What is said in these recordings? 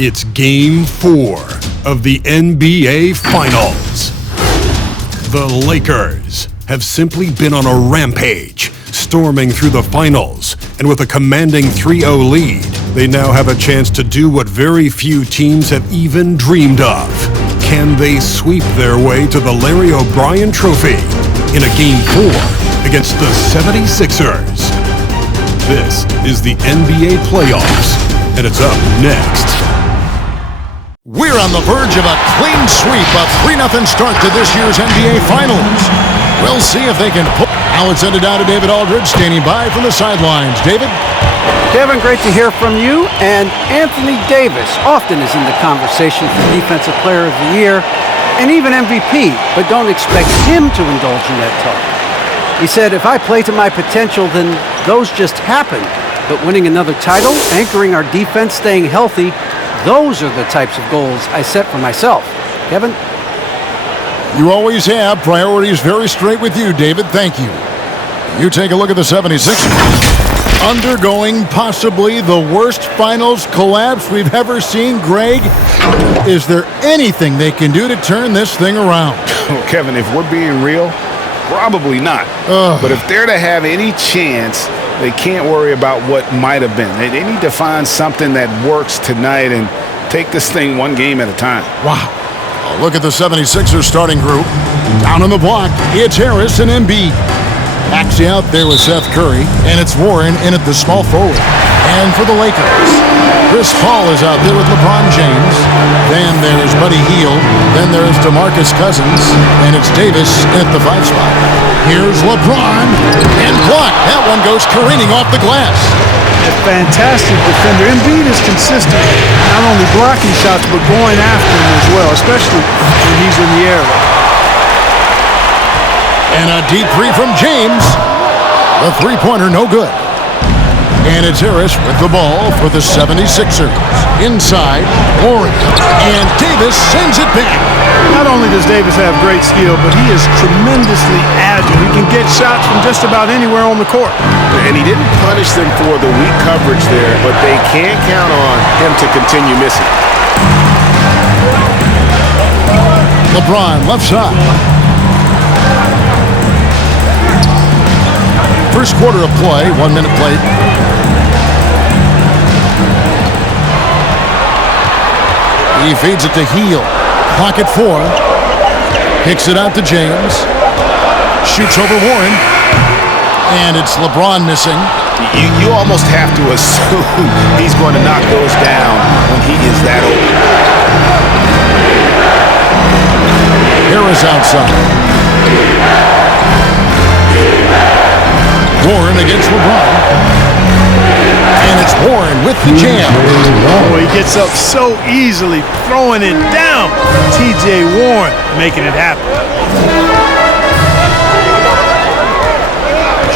It's Game 4 of the NBA Finals. The Lakers have simply been on a rampage, storming through the finals, and with a commanding 3-0 lead, they now have a chance to do what very few teams have even dreamed of. Can they sweep their way to the Larry O'Brien Trophy in a Game 4 against the 76ers? This is the NBA playoffs, and it's up next. We're on the verge of a clean sweep, a 3-0 start to this year's NBA Finals. We'll see if they can pull. Now it's sent it down to David Aldridge, standing by from the sidelines. David? Kevin, great to hear from you. And Anthony Davis often is in the conversation for Defensive Player of the Year and even MVP, but don't expect him to indulge in that talk. He said, if I play to my potential, then those just happen. But winning another title, anchoring our defense, staying healthy, those are the types of goals I set for myself. Kevin? You always have. Priorities very straight with you, David. Thank you. You take a look at the 76ers. Undergoing possibly the worst finals collapse we've ever seen. Greg, is there anything they can do to turn this thing around? Well, Kevin, if we're being real, probably not. But if they're to have any chance, they can't worry about what might have been. They need to find something that works tonight and take this thing one game at a time. Wow. Oh, look at the 76ers starting group. Down on the block, it's Harris and Embiid. Axie out there with Seth Curry, and it's Warren in at the small forward. And for the Lakers, Chris Paul is out there with LeBron James. Then there's Buddy Hield. Then there's DeMarcus Cousins. And it's Davis at the 5 spot. Here's LeBron. And blocked. That one goes careening off the glass. A fantastic defender. Embiid is consistent, not only blocking shots, but going after them as well, especially when he's in the air. And a deep three from James. The three-pointer no good. And it's Harris with the ball for the 76ers. Inside, Warren. And Davis sends it back. Not only does Davis have great skill, but he is tremendously agile. He can get shots from just about anywhere on the court. And he didn't punish them for the weak coverage there, but they can't count on him to continue missing. LeBron left side. First quarter of play, 1 minute played. He feeds it to Hield. Clock at 4. Kicks it out to James. Shoots over Warren. And it's LeBron missing. You almost have to assume he's going to knock those down when he is that open. Harris outside. Warren against LeBron. And it's Warren with the jam. Oh, he gets up so easily, throwing it down. T.J. Warren making it happen.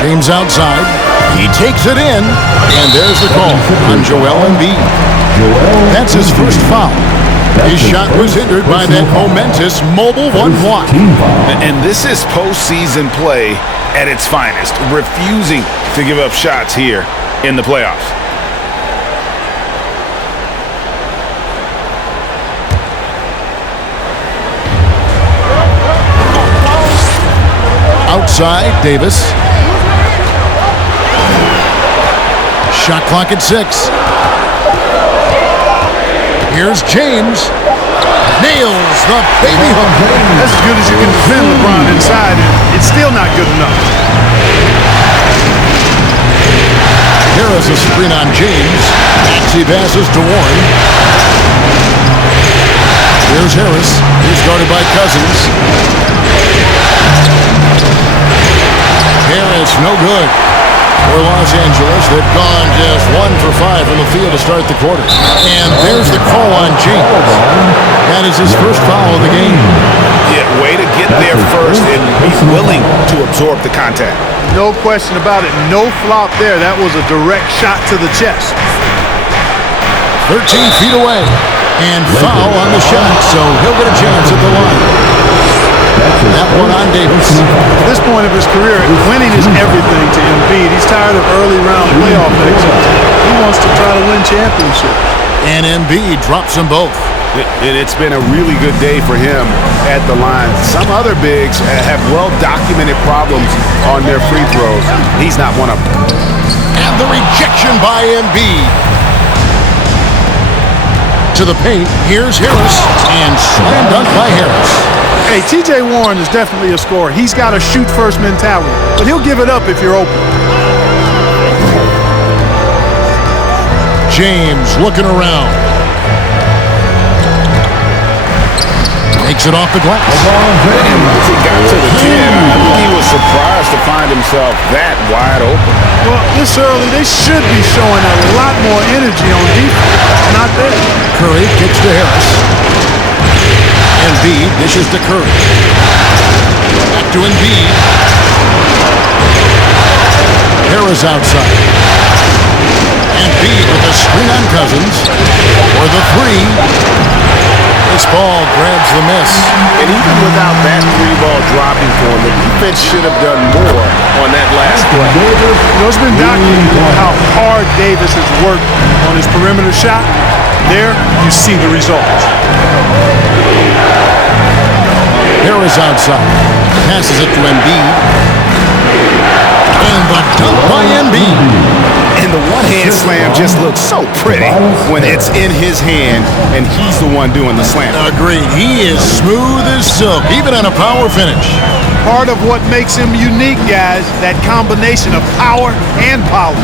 James outside. He takes it in. And there's the call on Joel Embiid. That's his first foul. His shot was hindered by that momentous mobile one block. And this is postseason play at its finest, refusing to give up shots here in the playoffs. Outside, Davis. Shot clock at 6. Here's James. Nails the baby hook. That's as good as you can defend LeBron inside. It's still not good enough. Harris a screen on James. He passes to Warren. Here's Harris. He's guarded by Cousins. Harris, no good. For Los Angeles, they've gone just 1 for 5 from the field to start the quarter. And there's the call on James. That is his first foul of the game. Yeah, way to get there first and be willing to absorb the contact. No question about it. No flop there. That was a direct shot to the chest. 13 feet away. And foul on the shot, so he'll get a chance at the line. That one on Davis. At this point of his career, winning is everything to Embiid. He's tired of early round playoff exits. He wants to try to win championships. And Embiid drops them both. It's been a really good day for him at the line. Some other bigs have well-documented problems on their free throws. He's not one of them. And the rejection by Embiid. To the paint, here's Harris. And slam dunk by Harris. Hey, T.J. Warren is definitely a scorer. He's got a shoot-first mentality, but he'll give it up if you're open. James looking around. Takes it off the glass. And once he got to the 10, I think he was surprised to find himself that wide open. Well, this early, they should be showing a lot more energy on defense. It's not there. Curry kicks to Harris. Embiid dishes to Curry. Back to Embiid. Harris outside. Embiid with a screen on Cousins. For the three. This ball grabs the miss. And even without that three-ball dropping for him, the defense should have done more on that last play. It's been documented how hard Davis has worked on his perimeter shot. There, you see the results. Harris outside. Passes it to Embiid. And the dunk by Embiid. And the one-hand slam just looks so pretty when it's in his hand and he's the one doing the slam. Agreed. He is smooth as silk, even on a power finish. Part of what makes him unique, guys, that combination of power and polish.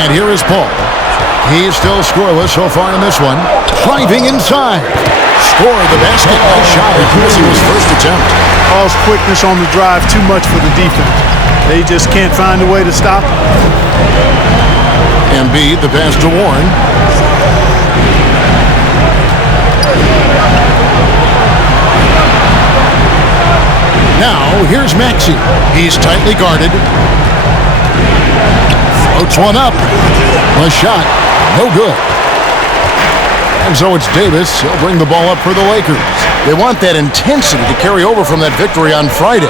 And here is Paul. He's still scoreless so far in this one. Driving inside. Scored the basket. Nice shot after missing his first attempt. Paul's quickness on the drive too much for the defense. They just can't find a way to stop him. Embiid, the pass to Warren. Now, here's Maxey. He's tightly guarded. Floats one up. A shot. No good. And so it's Davis. He'll bring the ball up for the Lakers. They want that intensity to carry over from that victory on Friday.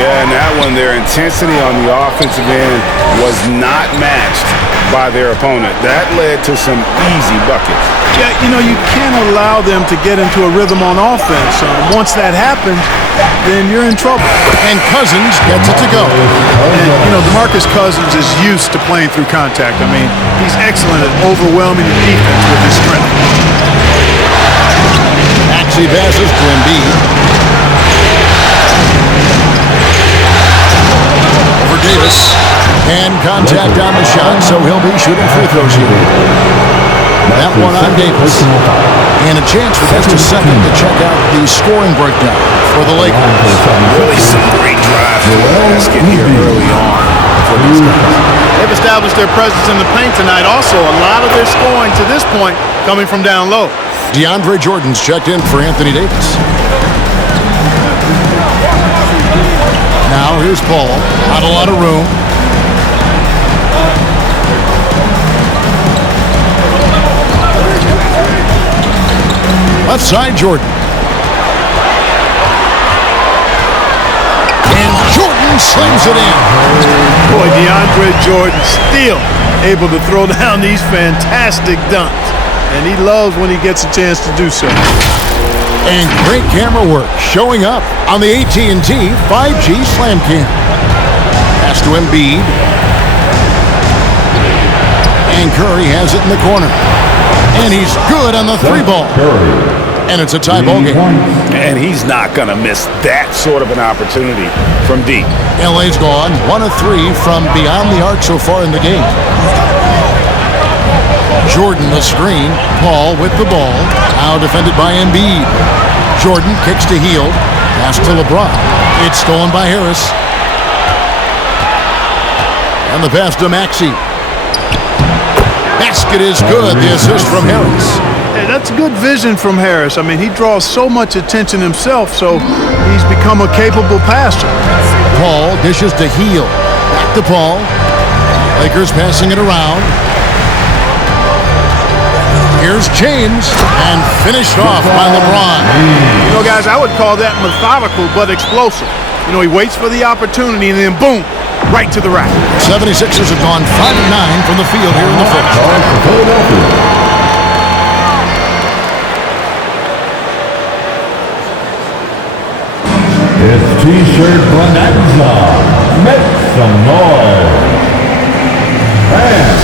Yeah, and that one, their intensity on the offensive end was not matched by their opponent. That led to some easy buckets. Yeah, you can't allow them to get into a rhythm on offense. Once that happens, then you're in trouble. And Cousins gets it to go. And, DeMarcus Cousins is used to playing through contact. I mean, he's excellent at overwhelming the defense with his strength. Maxey passes to Embiid. Over Davis. And contact on the shot, so he'll be shooting free throws here. That one on Davis. And a chance for just a second to check out the scoring breakdown for the Lakers. Really some great drives to the basket here early on for these guys. They've established their presence in the paint tonight. Also, a lot of their scoring to this point coming from down low. DeAndre Jordan's checked in for Anthony Davis. Now here's Paul. Not a lot of room. Left side, Jordan. And Jordan slings it in. Boy, DeAndre Jordan still able to throw down these fantastic dunks. And he loves when he gets a chance to do so. And great camera work showing up on the AT&T 5G Slam Cam. Pass to Embiid. And Curry has it in the corner. And he's good on the three ball. And it's a tie ball game. And he's not going to miss that sort of an opportunity from deep. LA's gone 1 of 3 from beyond the arc so far in the game. Jordan the screen. Paul with the ball. Now defended by Embiid. Jordan kicks to Hield. Pass to LeBron. It's stolen by Harris. And the pass to Maxey. Basket is good. The assist from Harris. Hey, that's good vision from Harris. I mean, he draws so much attention himself, so he's become a capable passer. Paul dishes to Hield. Back to Paul. Lakers passing it around. Here's James, and finished off by LeBron. Guys, I would call that methodical but explosive. He waits for the opportunity, and then boom, right to the rack. 76ers have gone 5 of 9 from the field here in the first. It's T-shirt Bonanza. Make some noise. And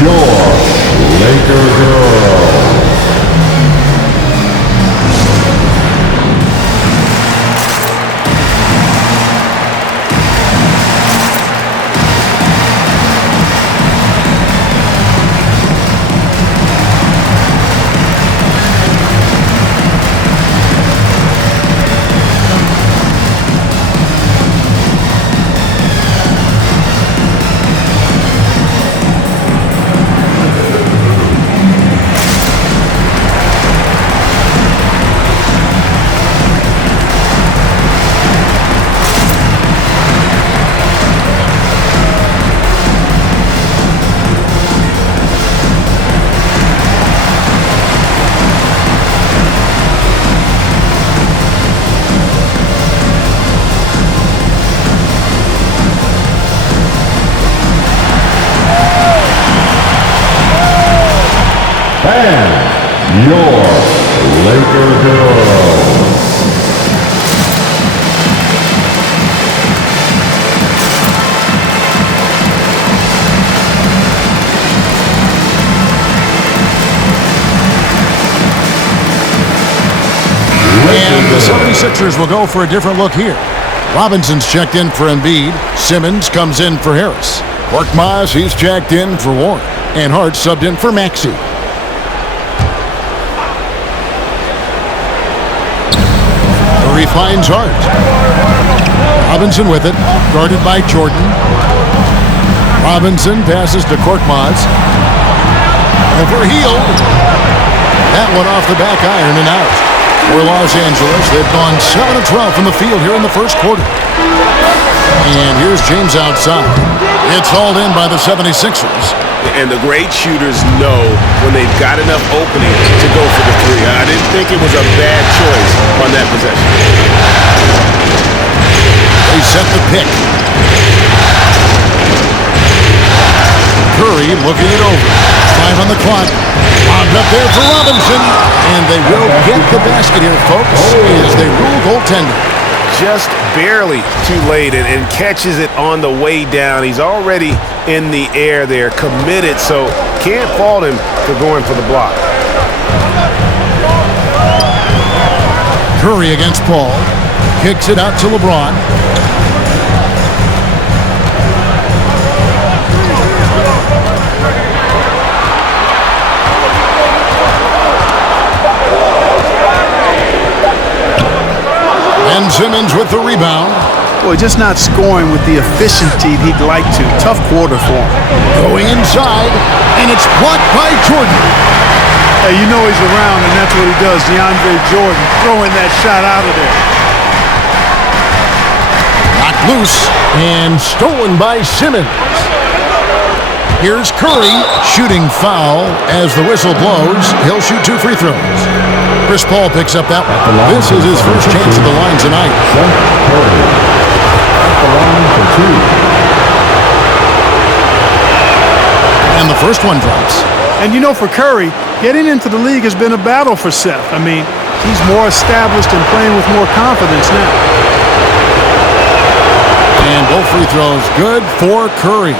your Laker girl. And your Laker girl. And the 76ers will go for a different look here. Robinson's checked in for Embiid. Simmons comes in for Harris. Korkmaz, he's checked in for Warren. And Hart subbed in for Maxey. Curry finds Hart. Robinson with it, guarded by Jordan. Robinson passes to Korkmaz. Over heel. That one off the back iron and out. For Los Angeles, they've gone 7 of 12 from the field here in the first quarter. And here's James outside. It's hauled in by the 76ers. And the great shooters know when they've got enough opening to go for the three. I didn't think it was a bad choice on that possession. They set the pick. Curry looking it over. 5 on the clock. Lobbed up there for Robinson. And they will get the basket here, folks, as they rule goaltender. Just barely too late and catches it on the way down. He's already in the air there, committed, so can't fault him for going for the block. Curry against Paul. Kicks it out to LeBron. And Simmons with the rebound. Boy, just not scoring with the efficiency he'd like to. Tough quarter for him. Going inside, and it's blocked by Jordan. Hey, you know he's around, and that's what he does. DeAndre Jordan throwing that shot out of there. Knocked loose and stolen by Simmons. Here's Curry shooting foul as the whistle blows. He'll shoot 2 free throws. Chris Paul picks up that one. This is his first chance at the line tonight. And the first one drops. And you know, for Curry, getting into the league has been a battle for Seth. I mean, he's more established and playing with more confidence now. And both free throws good for Curry.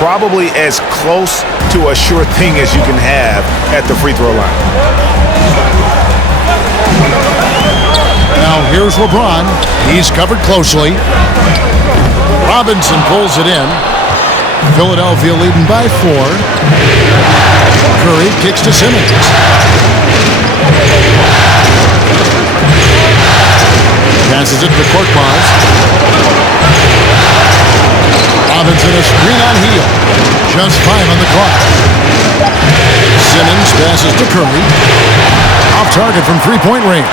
Probably as close to a sure thing as you can have at the free throw line. Now here's LeBron. He's covered closely. Robinson pulls it in. Philadelphia leading by 4. Curry kicks to Simmons. Passes it to Korkmaz. Robinson a screen on heel. Just 5 on the clock. Simmons passes to Curry. Off target from three-point range.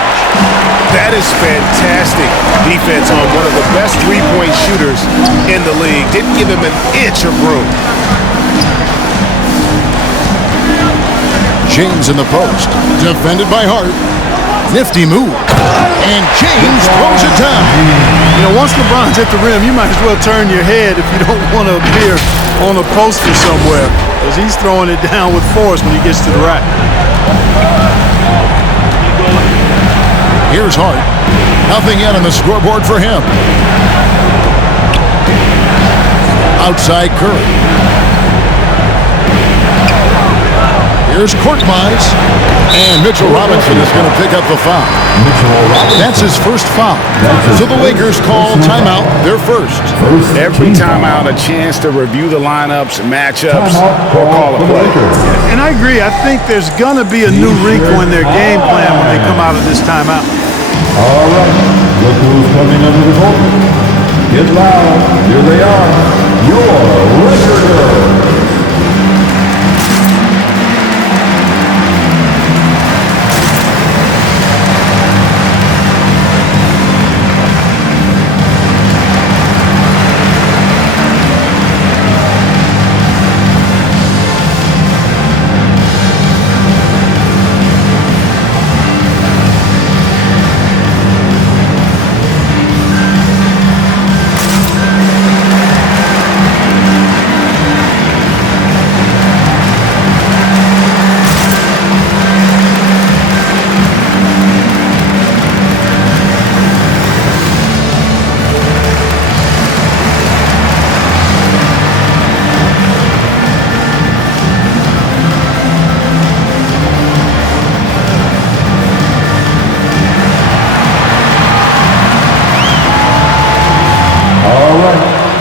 That is fantastic defense on one of the best three-point shooters in the league. Didn't give him an inch of room. James in the post. Defended by Hart. Nifty move. And James throws it down. You know, once LeBron's at the rim, you might as well turn your head if you don't want to appear on a poster somewhere, because he's throwing it down with force when he gets to the rack. Here's Hart. Nothing yet on the scoreboard for him. Outside Curry. Here's Korkmaz. And Mitchell Robinson is going to pick up the foul. That's his first foul. So the Lakers call timeout, their first. Every timeout, a chance to review the lineups, matchups, or call a play. And I agree. I think there's going to be a new wrinkle in their game plan when they come out of this timeout. All right, look who's coming under the court. Get loud. Here they are. Your Laker Girls.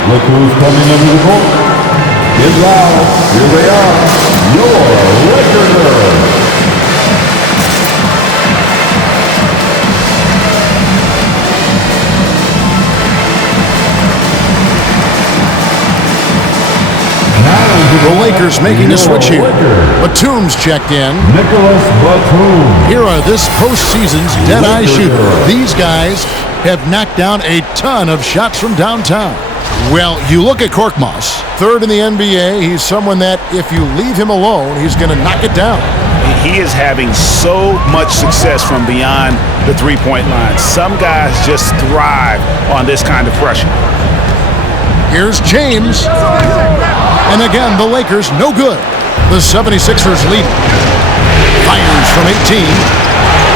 Look who's coming under the court. Get loud. Here they are. Your Laker Girls. The Lakers making a switch here. Batum's checked in. Nicholas Batum. Here are this postseason's dead-eye shooter. These guys have knocked down a ton of shots from downtown. Well, you look at Korkmaz, third in the NBA. He's someone that if you leave him alone, he's going to knock it down. He is having so much success from beyond the three-point line. Some guys just thrive on this kind of pressure. Here's James. And again, the Lakers no good. The 76ers lead. Fires from 18.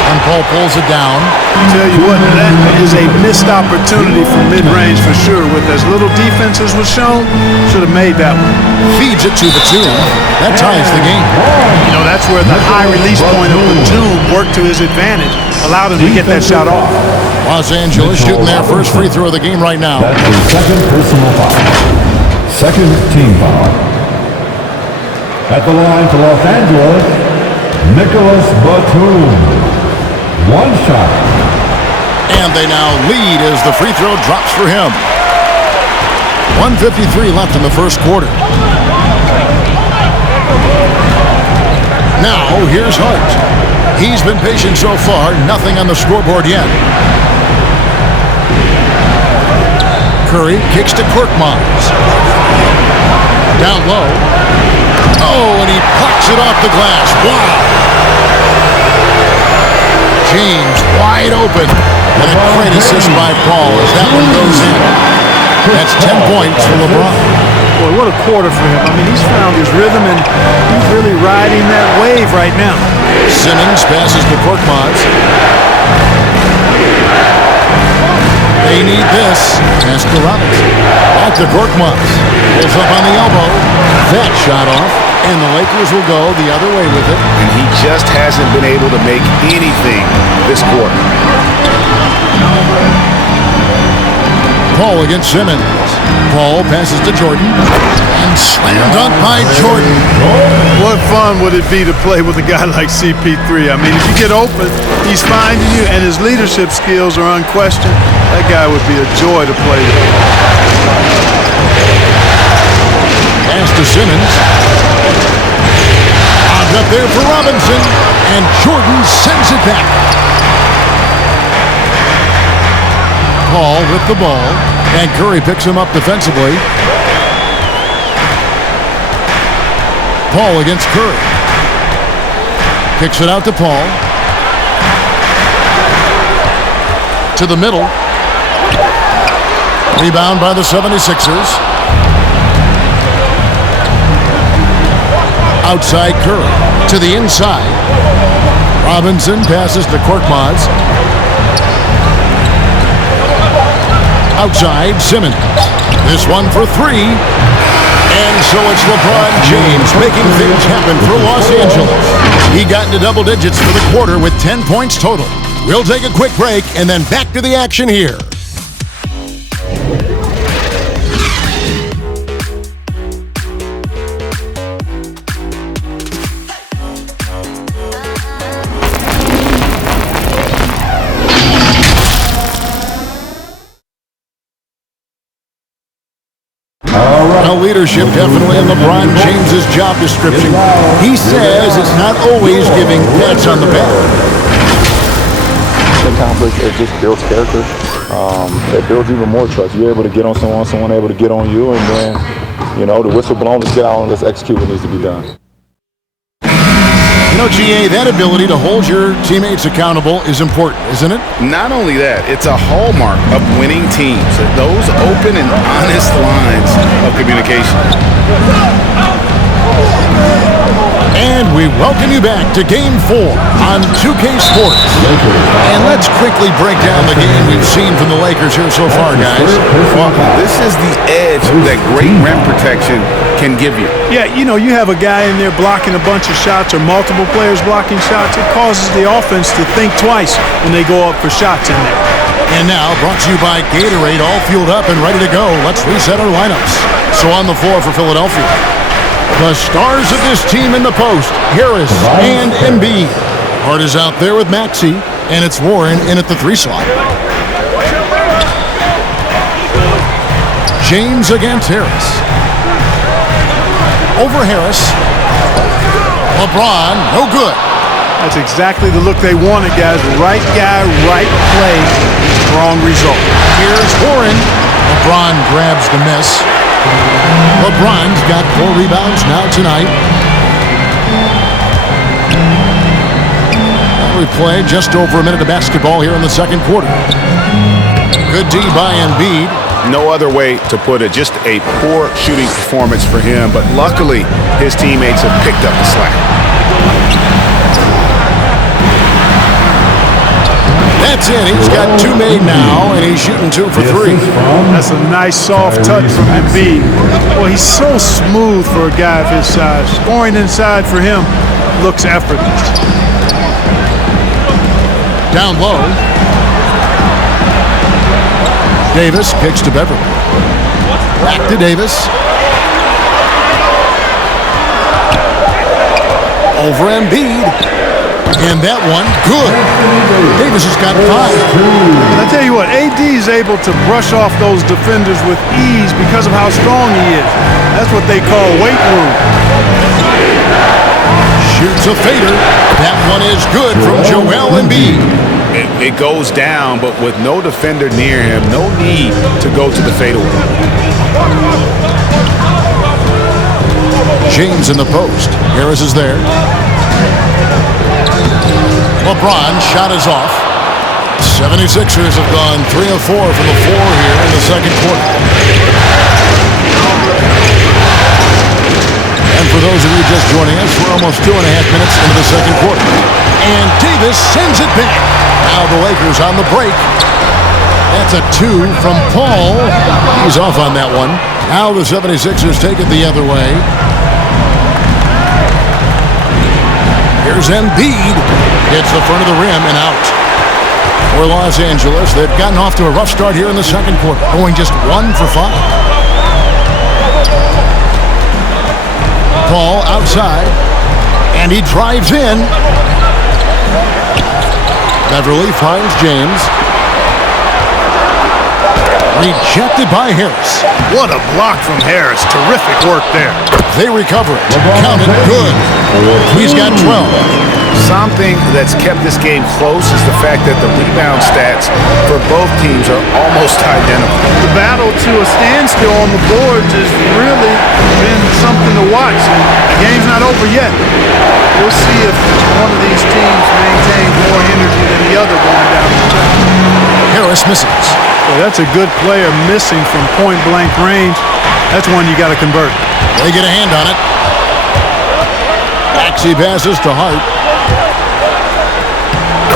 And Paul pulls it down. I tell you what, that is a missed opportunity for mid-range for sure. With as little defense as was shown, should have made that one. Feeds it to Batum. That ties the game. You know, that's where the high release point of Batum worked to his advantage, allowed him to get that shot off. Los Angeles shooting their first free throw of the game right now. That's his second personal foul. Second team foul. At the line for Los Angeles, Nicholas Batum. One shot. And they now lead as the free throw drops for him. 1:53 left in the first quarter. Now, here's Hart. He's been patient so far, nothing on the scoreboard yet. Curry kicks to Korkmaz. Down low. Oh, and he plucks it off the glass. Wow. James wide open. And a great assist by Paul as that one goes in. That's 10 points for LeBron. Boy, what a quarter for him. I mean, he's found his rhythm, and he's really riding that wave right now. Simmons passes to Korkmaz. They need this. Pass to Robinson. Back to Korkmaz. Pulls up on the elbow. That shot off. And the Lakers will go the other way with it. And he just hasn't been able to make anything this quarter. Paul against Simmons. Paul passes to Jordan. And slam dunk by Jordan. What fun would it be to play with a guy like CP3? I mean, if you get open, he's finding you, and his leadership skills are unquestioned. That guy would be a joy to play with. Pass to Simmons. Up there for Robinson, and Jordan sends it back. Paul with the ball, and Curry picks him up defensively. Paul against Curry. Kicks it out to Paul. to the middle. Rebound by the 76ers. Outside Curry to the inside. Robinson passes to Korkmaz. Outside Simmons. This one for three. And so it's LeBron James making things happen for Los Angeles. He got into double digits for the quarter with 10 points total. We'll take a quick break and then back to the action here. Now, leadership definitely in LeBron James's job description. He says it's not always giving pats on the back. Conflict, it just builds character. It builds even more trust. You're able to get on someone able to get on you, and then, you know, the whistle blown, let's get out and let's execute what needs to be done. You know, GA, that ability to hold your teammates accountable is important, isn't it? Not only that, it's a hallmark of winning teams. Those open and honest lines of communication. And we welcome you back to Game 4 on 2K Sports. And let's quickly break down the game we've seen from the Lakers here so far, guys. Well, this is the edge that great rim protection can give you. Yeah, you know, you have a guy in there blocking a bunch of shots or multiple players blocking shots. It causes the offense to think twice when they go up for shots in there. And now, brought to you by Gatorade, all fueled up and ready to go. Let's reset our lineups. So on the floor for Philadelphia, the stars of this team in the post, Harris and Embiid. Hart is out there with Maxey, and it's Warren in at the 3 slot. James against Harris. Over Harris. LeBron, no good. That's exactly the look they wanted, guys. Right guy, right play, wrong result. Here's Warren. LeBron grabs the miss. LeBron's got 4 rebounds now tonight. We played just over a minute of basketball here in the second quarter. Good D by Embiid. No other way to put it. Just a poor shooting performance for him, but luckily his teammates have picked up the slack. That's it. He's got 2 made now, and he's shooting 2 for 3. That's a nice soft touch from Embiid. Well, he's so smooth for a guy of his size. Scoring inside for him looks effortless. Down low. Davis kicks to Beverly. Back to Davis. Over Embiid. And that one, good. Davis has got 5. I tell you what, AD is able to brush off those defenders with ease because of how strong he is. That's what they call weight room. Shoots a fader. That one is good from Joel Embiid. It goes down, but with no defender near him, no need to go to the fadeaway. James in the post. Harris is there. LeBron shot is off. 76ers have gone 3 of 4 from the floor here in the second quarter. And for those of you just joining us, we're almost 2.5 minutes into the second quarter. And Davis sends it back. Now the Lakers on the break. That's a 2 from Paul. He's off on that one. Now the 76ers take it the other way. Here's Embiid. Hits the front of the rim and out. For Los Angeles, they've gotten off to a rough start here in the second quarter, going just 1 for 5. Paul outside, and he drives in. Beverly finds James. Rejected by Harris. What a block from Harris. Terrific work there. They recover it. Counted good. He's got 12. Something that's kept this game close is the fact that the rebound stats for both teams are almost identical. The battle to a standstill on the boards has really been something to watch. The game's not over yet. We'll see if one of these teams maintains more energy than the other going down the stretch. Harris misses. Well, that's a good player missing from point-blank range. That's one you got to convert. They get a hand on it. Maxey passes to Hart.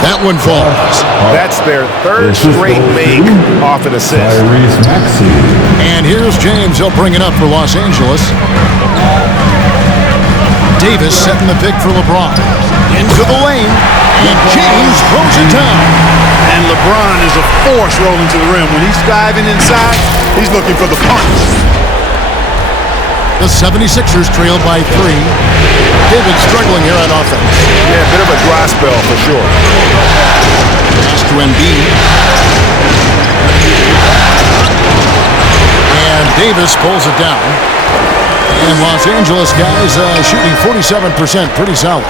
That one falls. That's their third straight make off an assist. And here's James. He'll bring it up for Los Angeles. Davis setting the pick for LeBron. Into the lane. And James throws it down. And LeBron is a force rolling to the rim. When he's diving inside, he's looking for the punch. The 76ers trailed by 3. David struggling here on offense. Yeah, a bit of a dry spell for sure. Pass to Embiid. And Davis pulls it down. And Los Angeles guys shooting 47%, pretty solid.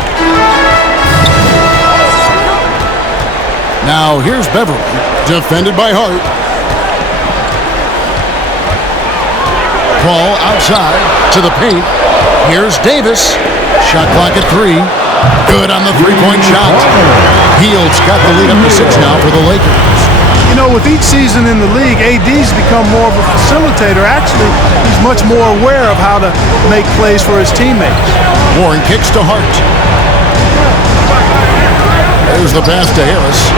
Now here's Beverly, defended by Hart. Ball outside to the paint. Here's Davis. Shot clock at 3. Good on the three-point shot. Hield's got the lead up to 6 now for the Lakers. You know, with each season in the league, AD's become more of a facilitator. Actually, he's much more aware of how to make plays for his teammates. Warren kicks to Hart. There's the pass to Harris.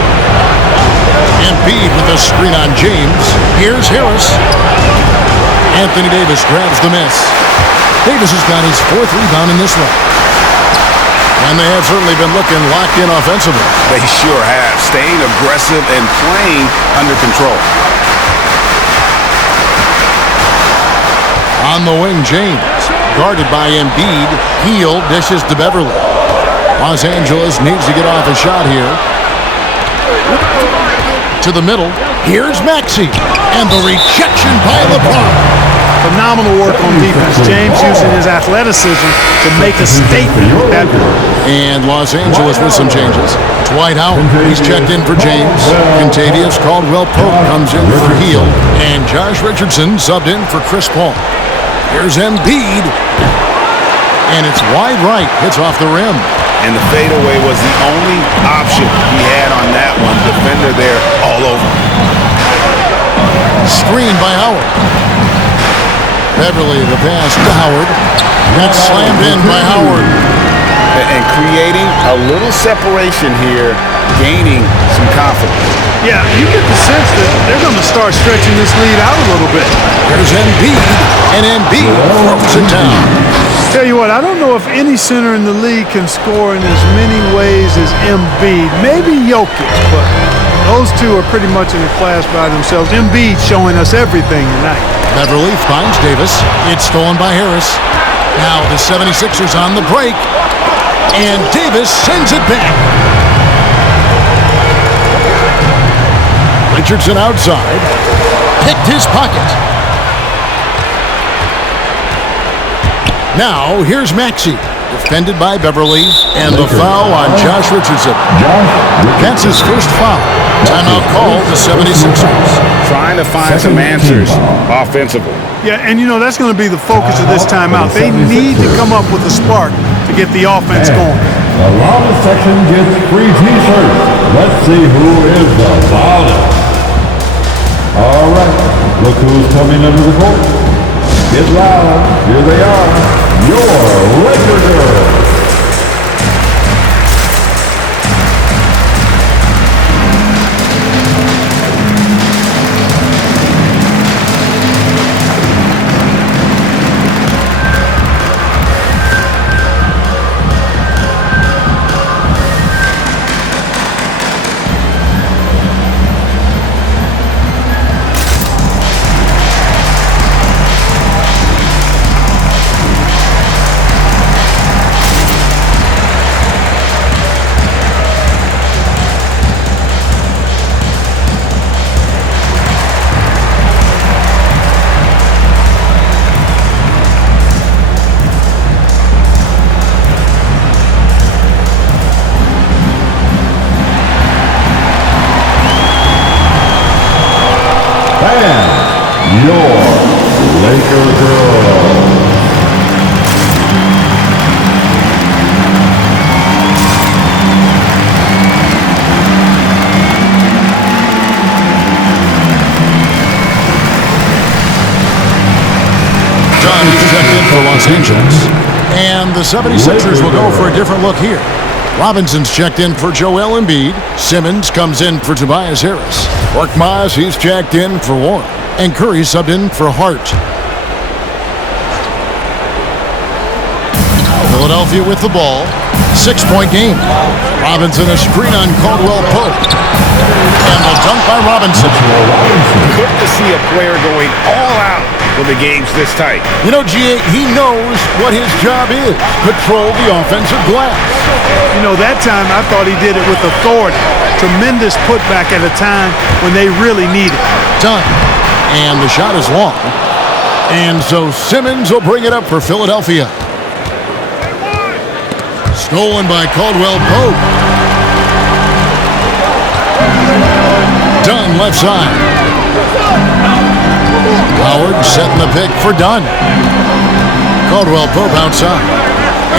Embiid with a screen on James. Here's Harris. Anthony Davis grabs the miss. Davis has got his 4th rebound in this one. And they have certainly been looking locked in offensively. They sure have, staying aggressive and playing under control. On the wing, James, guarded by Embiid. Hield dishes to Beverly. Los Angeles needs to get off a shot here. To the middle. Here's Maxey. And the rejection by LeBron. Phenomenal work on defense. James using his athleticism to make a statement with that work. And Los Angeles with some changes. Dwight Howard, he's checked in for James. Contavious Caldwell-Pope comes in for Hield. And Josh Richardson subbed in for Chris Paul. Here's Embiid. And it's wide right. Hits off the rim. And the fadeaway was the only option he had on that one. Defender there all over. Screen by Howard. Beverly, the pass to Howard. That's slammed in by Howard. And creating a little separation here, gaining some confidence. Yeah, you get the sense that they're going to start stretching this lead out a little bit. There's Embiid, and Embiid throws it down. Tell you what, I don't know if any center in the league can score in as many ways as Embiid. Maybe Jokic, but those two are pretty much in a class by themselves. Embiid showing us everything tonight. Beverly finds Davis. It's stolen by Harris. Now the 76ers on the break. And Davis sends it back. Richardson outside. Picked his pocket. Now here's Maxey. Defended by Beverly. And the foul on Josh Richardson. That's his first foul. Timeout called the 76ers. Trying to find some answers offensively. Yeah, and you know, that's going to be the focus of this timeout. They need to come up with a spark to get the offense going. The loudest section gets free t-shirts. Let's see who is the loudest. All right, look who's coming under the court. Get loud. Here they are, your Laker girls. Dunn is checked in for Los Angeles. And the 76ers will go for a different look here. Robinson's checked in for Joel Embiid. Simmons comes in for Tobias Harris. Korkmaz, he's checked in for Warren. And Curry subbed in for Hart. Philadelphia with the ball. 6-point game. Robinson a screen on Caldwell Pope. And a dunk by Robinson. Good to see a player going all out when the game's this tight. You know, G.A., he knows what his job is. Patrol the offensive glass. You know, that time I thought he did it with authority. Tremendous putback at a time when they really need it. Done. And the shot is long. And so Simmons will bring it up for Philadelphia. Stolen by Caldwell Pope. Dunn left side. Howard setting the pick for Dunn. Caldwell Pope outside.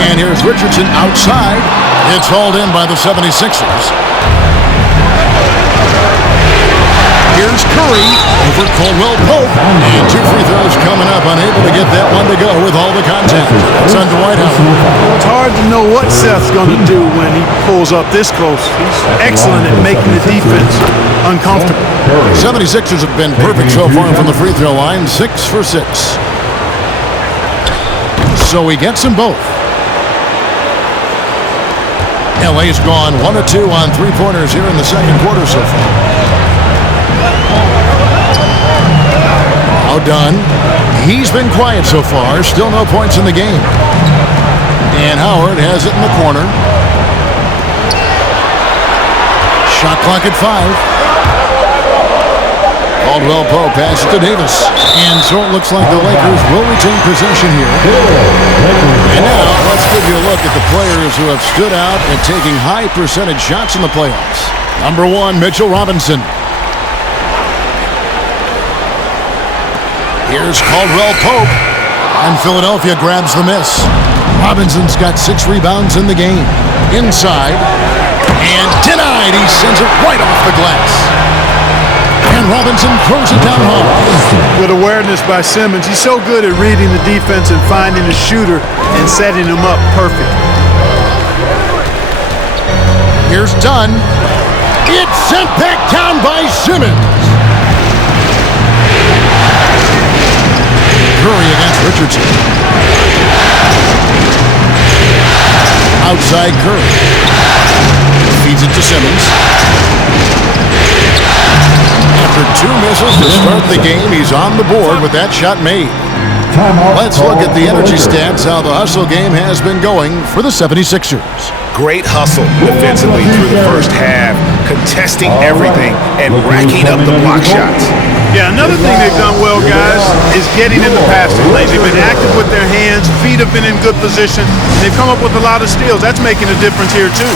And here's Richardson outside. It's hauled in by the 76ers. Here's Curry over Caldwell Pope. And 2 free throws coming up. Unable to get that one to go with all the contact. It's on Dwight Howard. It's hard to know what Seth's going to do when he pulls up this close. He's excellent at making the defense uncomfortable. 76ers have been perfect so far from the free throw line. 6 for 6. So he gets them both. LA's gone 1 of 2 on 3-pointers here in the second quarter so far. Now Dunn. He's been quiet so far. Still no points in the game. And Howard has it in the corner. Shot clock at 5. Caldwell Pope passes to Davis. And so it looks like the Lakers will retain possession here. And now let's give you a look at the players who have stood out and taking high percentage shots in the playoffs. Number 1, Mitchell Robinson. Here's Caldwell Pope. And Philadelphia grabs the miss. Robinson's got 6 rebounds in the game. Inside. And denied. He sends it right off the glass. And Robinson throws it down hard. Good awareness by Simmons. He's so good at reading the defense and finding a shooter and setting him up perfect. Here's Dunn. It's sent back down by Simmons. Curry against Richardson. Outside Curry. Feeds it to Simmons. After 2 misses to start the game, he's on the board with that shot made. Let's look at the energy stats, how the hustle game has been going for the 76ers. Great hustle defensively through the first half, contesting everything and racking up the block shots. Yeah, another thing they've done well, guys, is getting in the passing lane. They've been active with their hands, feet have been in good position. They've come up with a lot of steals. That's making a difference here, too.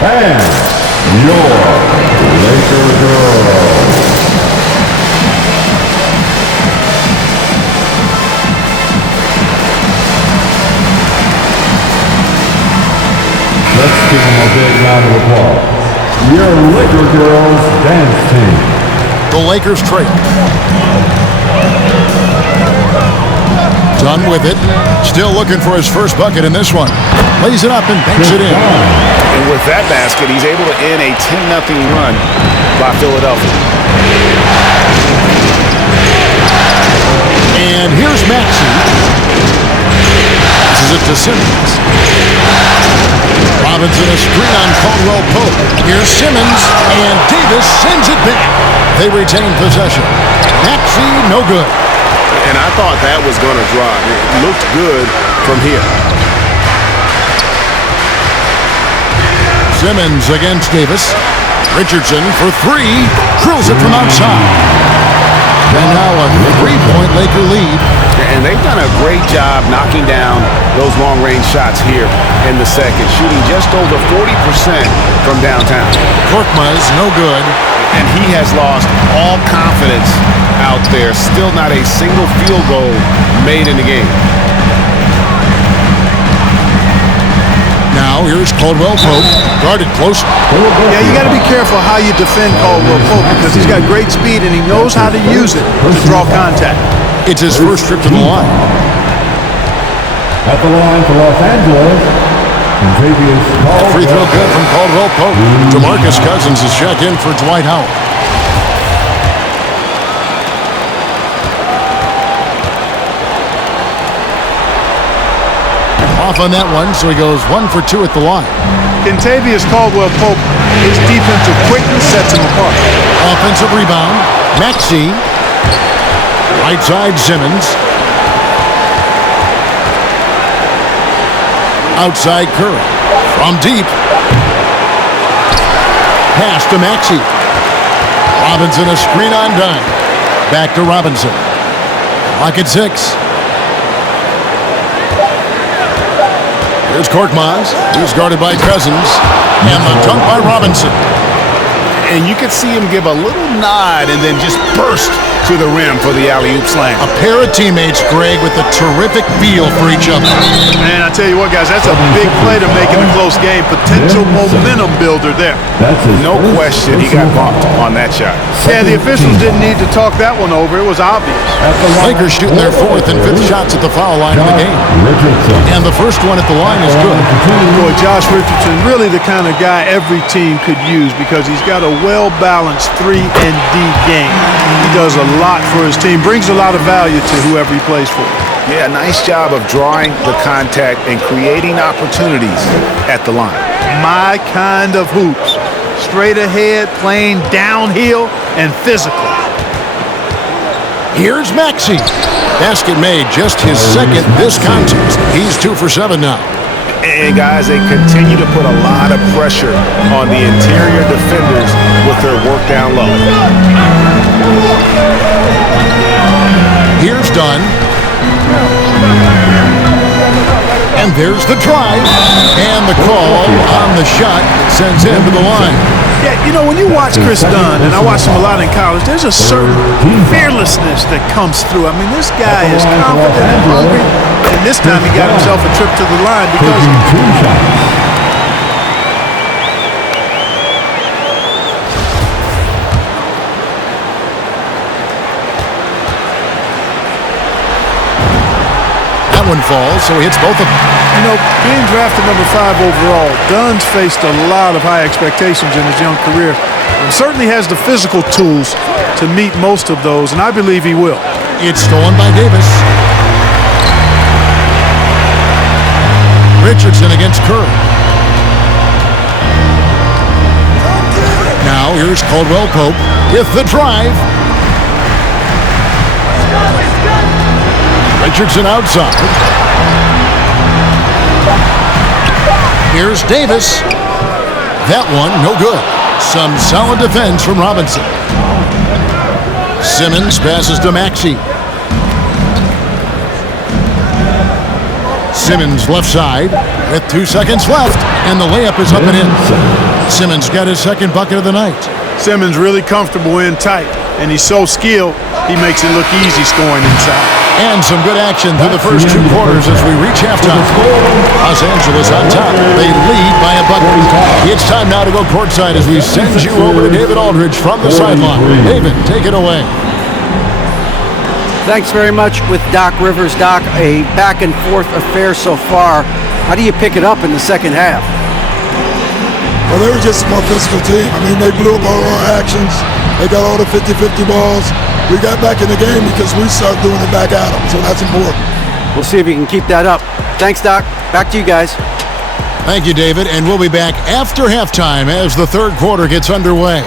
And your Laker girls. Let's give them a big round of applause. Your Laker girls dance team. The Lakers trail. Dunn with it. Still looking for his first bucket in this one. Lays it up and banks it in. And with that basket, he's able to end a 10-0 run by Philadelphia. And here's Maxey. to Simmons. Robinson a screen on Caldwell Pope. Here's Simmons, and Davis sends it back. They retain possession. Maxey, no good. And I thought that was going to drop. It looked good from here. Simmons against Davis. Richardson for three. Drills it from outside. And now a 3-point Laker lead. And they've done a great job knocking down those long-range shots here in the second, shooting just over 40% from downtown. Korkmaz, no good. And he has lost all confidence out there. Still not a single field goal made in the game. Now here's Caldwell Pope, guarded close. Yeah, you got to be careful how you defend Caldwell Pope because he's got great speed and he knows how to use it to draw contact. It's his first trip to the line. At the line for Los Angeles, Free throw good from Caldwell Pope. DeMarcus Cousins is checked in for Dwight Howard. Off on that one, so he goes 1 for 2 at the line. Kentavious Caldwell Pope, his defensive quickness sets him apart. Offensive rebound. Maxey. Right side Simmons. Outside Curry. From deep. Pass to Maxey. Robinson a screen on dime. Back to Robinson. Clock at 6. Here's Korkmaz. He's guarded by Cousins. And the dunk by Robinson. And you could see him give a little nod and then just burst to the rim for the alley-oop slam. A pair of teammates, Greg, with a terrific feel for each other. Man, I tell you what, guys, that's a big play to make in a close game. Potential momentum builder there. No question he got bumped on that shot. Yeah, the officials didn't need to talk that one over. It was obvious. Lakers shooting their 4th and 5th shots at the foul line of the game. And the first one at the line is good. Boy, Josh Richardson, really the kind of guy every team could use because he's got a well-balanced 3 and D game. He does a lot for his team, brings a lot of value to whoever he plays for. Yeah, nice job of drawing the contact and creating opportunities at the line. My kind of hoops. Straight ahead, playing downhill, and physical. Here's Maxey. Basket made, just his second this contest. He's 2 for 7 now. And guys, they continue to put a lot of pressure on the interior defenders with their work down low. Here's Dunn. And there's the drive. And the call on the shot sends him to the line. Yeah, you know, when you watch Chris Dunn, and I watched him a lot in college, there's a certain fearlessness that comes through. I mean, this guy is confident and hungry, and this time he got himself a trip to the line because of it. One falls, so he hits both of them. You know, being drafted number 5 overall, Dunn's faced a lot of high expectations in his young career and certainly has the physical tools to meet most of those, and I believe he will. It's stolen by Davis. Richardson against Curry. Now here's Caldwell Pope with the drive. Richardson outside. Here's Davis. That one, no good. Some solid defense from Robinson. Simmons passes to Maxey. Simmons left side with 2 seconds left, and the layup is up and in. Simmons got his second bucket of the night. Simmons really comfortable in tight, and he's so skilled, he makes it look easy scoring inside. And some good action through the first 2 quarters as we reach halftime. Los Angeles on top. They lead by a bucket. It's time now to go courtside as we send you over to David Aldridge from the sideline. David, take it away. Thanks very much with Doc Rivers. Doc, a back-and-forth affair so far. How do you pick it up in the second half? Well, they were just a more physical team. I mean, they blew up all our actions. They got all the 50-50 balls. We got back in the game because we started doing it back at them, so that's important. We'll see if you can keep that up. Thanks, Doc. Back to you guys. Thank you, David, and we'll be back after halftime as the third quarter gets underway.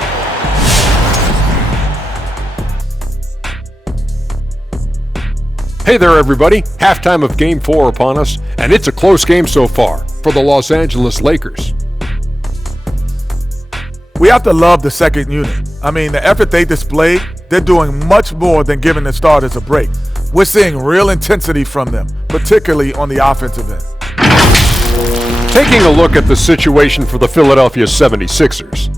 Hey there, everybody. Halftime of Game 4 upon us, and it's a close game so far for the Los Angeles Lakers. We have to love the second unit. I mean, the effort they displayed, they're doing much more than giving the starters a break. We're seeing real intensity from them, particularly on the offensive end. Taking a look at the situation for the Philadelphia 76ers.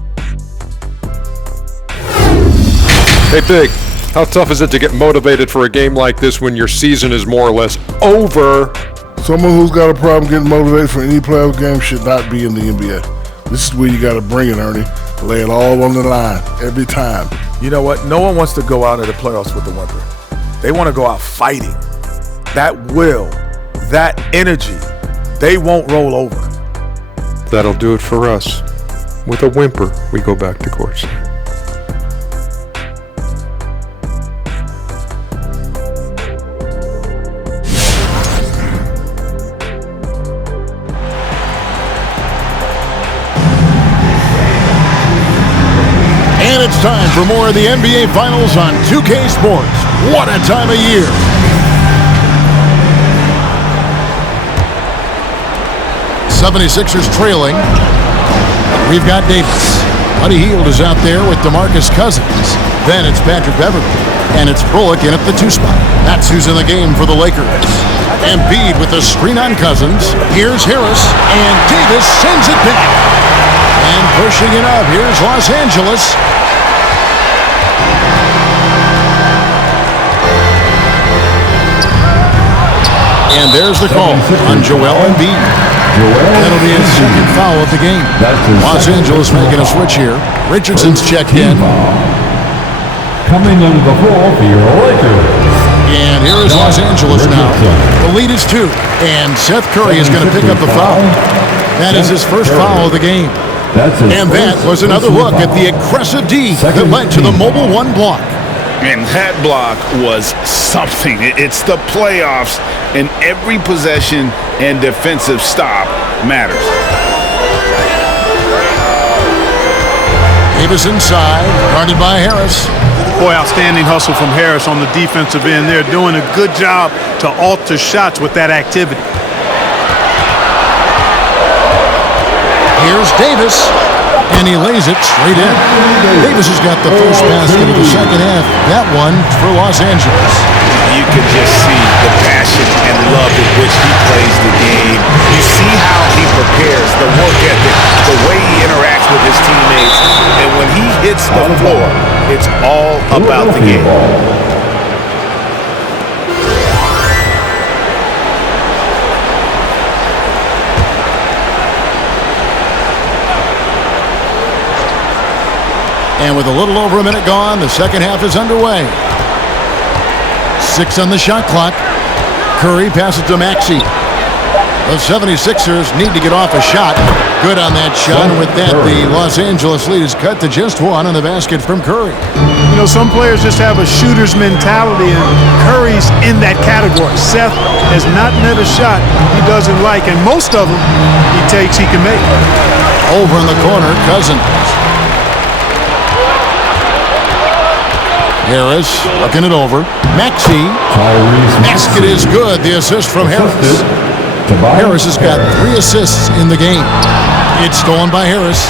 Hey, Big, how tough is it to get motivated for a game like this when your season is more or less over? Someone who's got a problem getting motivated for any playoff game should not be in the NBA. This is where you got to bring it, Ernie. Lay it all on the line every time. You know what? No one wants to go out of the playoffs with a whimper. They want to go out fighting. That will, that energy, they won't roll over. That'll do it for us. With a whimper, we go back to courtside. And it's time for more of the NBA Finals on 2K Sports. What a time of year. '76ers trailing. We've got Davis. Buddy Hield is out there with DeMarcus Cousins. Then it's Patrick Beverley. And it's Bullock in at the 2 spot. That's who's in the game for the Lakers. Embiid with the screen on Cousins. Here's Harris. And Davis sends it back. And pushing it up, here's Los Angeles. And there's the call on Joel Embiid. That'll be his second foul of the game. Los Angeles making a switch here. Richardson's checked in. Coming under the floor for your Lakers. And here is Los Angeles now. The lead is 2. And Seth Curry is going to pick up the foul. That is his first foul of the game. And that was another look at the aggressive D that led to the mobile 1 block. And that block was something. It's the playoffs, and every possession and defensive stop matters. Davis inside, guarded by Harris. Boy, outstanding hustle from Harris on the defensive end. They're doing a good job to alter shots with that activity. Here's Davis, and he lays it straight in. Davis has got the first basket of the second half. That one for Los Angeles. You can just see the passion and love with which he plays the game. You see how he prepares, the work ethic, the way he interacts with his teammates. And when he hits the floor, it's all about the game. And with a little over a minute gone, the second half is underway. 6 on the shot clock. Curry passes to Maxey. The 76ers need to get off a shot. Good on that shot. And with that, the Los Angeles lead is cut to just 1 on the basket from Curry. You know, some players just have a shooter's mentality, and Curry's in that category. Seth has not met a shot he doesn't like, and most of them he takes he can make. Over in the corner, Cousins. Harris looking it over. Maxey. Basket is good. The assist from Harris. Harris has got 3 assists in the game. It's stolen by Harris.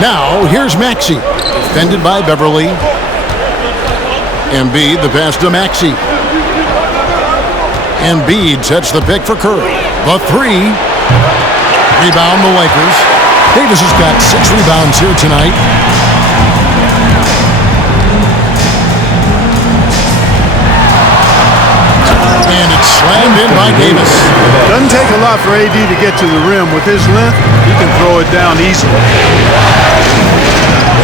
Now, here's Maxey. Defended by Beverley. Embiid, the pass to Maxey. Embiid sets the pick for Curry. The 3. Rebound the Lakers. Davis has got 6 rebounds here tonight. And it's slammed in by Davis. Doesn't take a lot for AD to get to the rim. With his length, he can throw it down easily.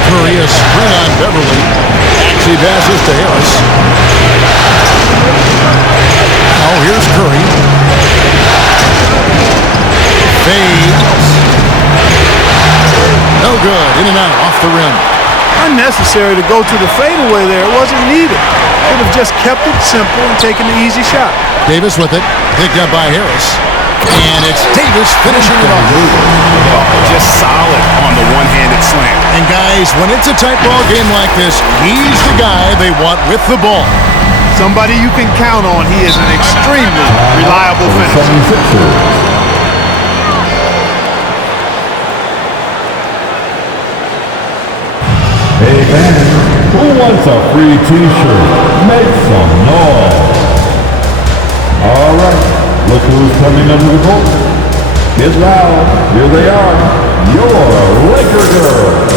Curry a screen on Beverley. Maxey passes to Harris. Now here's Curry. Fades. No good. In and out off the rim. Unnecessary. necessary to go to the fadeaway there. It wasn't needed. Could have just kept it simple and taken the easy shot. Davis with it, picked up by Harris. And it's Davis finishing it off. Just solid on the one-handed slam. And guys, when it's a tight ball game like this, he's the guy they want with the ball. Somebody you can count on. He is an extremely reliable finisher. Hey fans, who wants a free t-shirt? Make some noise. All right, look who's coming under the court. Get loud, here they are, your Laker girls.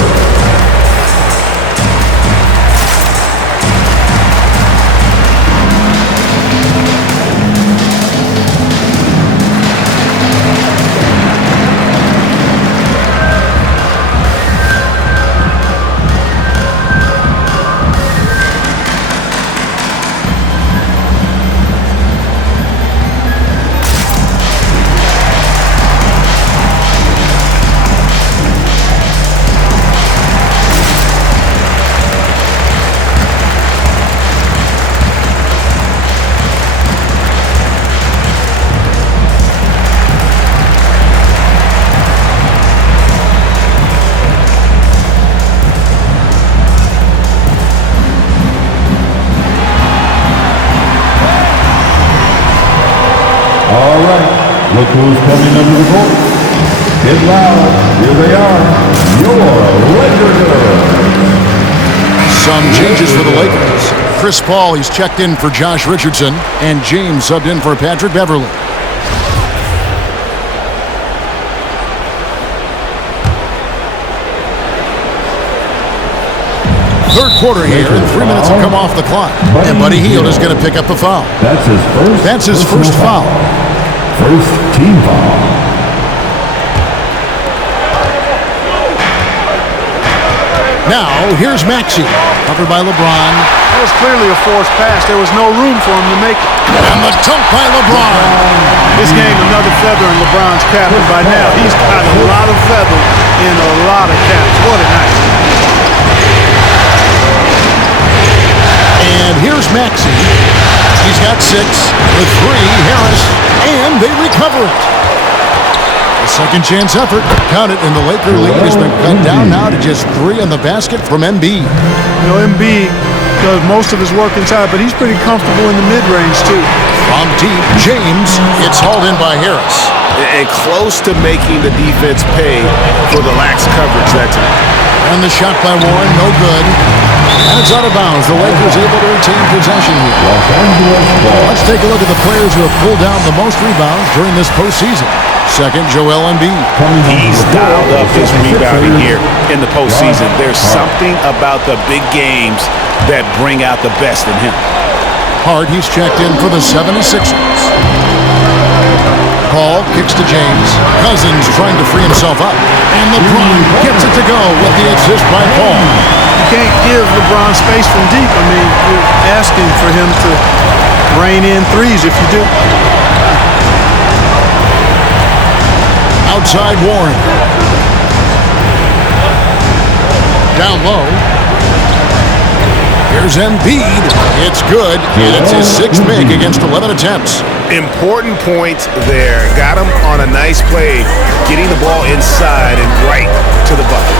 All right, look who's coming under the court. Get loud, here they are, your Laker girls. Some changes for the Lakers. Chris Paul, he's checked in for Josh Richardson, and James subbed in for Patrick Beverly. Third quarter here, and 3 minutes have come off the clock. And Buddy Hield is going to pick up the foul. That's his first foul. First team foul. Now, here's Maxey. Covered by LeBron. That was clearly a forced pass. There was no room for him to make it. And the dunk by LeBron. This game, another feather in LeBron's cap. And by now, he's got a lot of feathers in a lot of caps. What a night. And here's Maxey. He's got 6 with 3. Harris. And they recover it. A second chance effort. Count it, and the Laker lead has been cut down now to just 3 on the basket from Embiid. You know, Embiid does most of his work inside, but he's pretty comfortable in the mid-range, too. From deep, James. It's hauled in by Harris. And close to making the defense pay for the lax coverage that time. And the shot by Warren, no good. And it's out of bounds. The Lakers able to retain possession here. Let's take a look at the players who have pulled down the most rebounds during this postseason. Second, Joel Embiid. He's dialed up his rebounding here in the postseason. There's something about the big games that bring out the best in him. Hart, he's checked in for the 76ers. Paul kicks to James. Cousins trying to free himself up. And LeBron gets it to go with the assist by Paul. You can't give LeBron space from deep. I mean, you're asking for him to rain in threes if you do. Outside Warren. Down low. Here's Embiid. It's good, and it's his 6th make against 11 attempts. Important points there. Got him on a nice play, getting the ball inside and right to the bucket.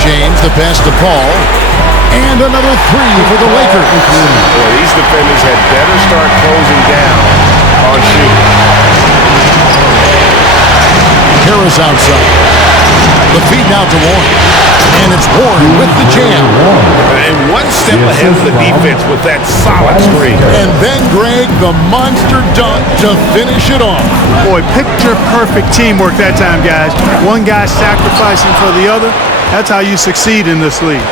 James, the pass to Paul. And another 3 for the Lakers. Boy, these defenders had better start closing down on shooting. Harris outside. The feed now to Warren. And it's Warren with the jam. And one step ahead of the defense with that solid screen. And then Greg, the monster dunk to finish it off. Boy, picture-perfect teamwork that time, guys. One guy sacrificing for the other. That's how you succeed in this league.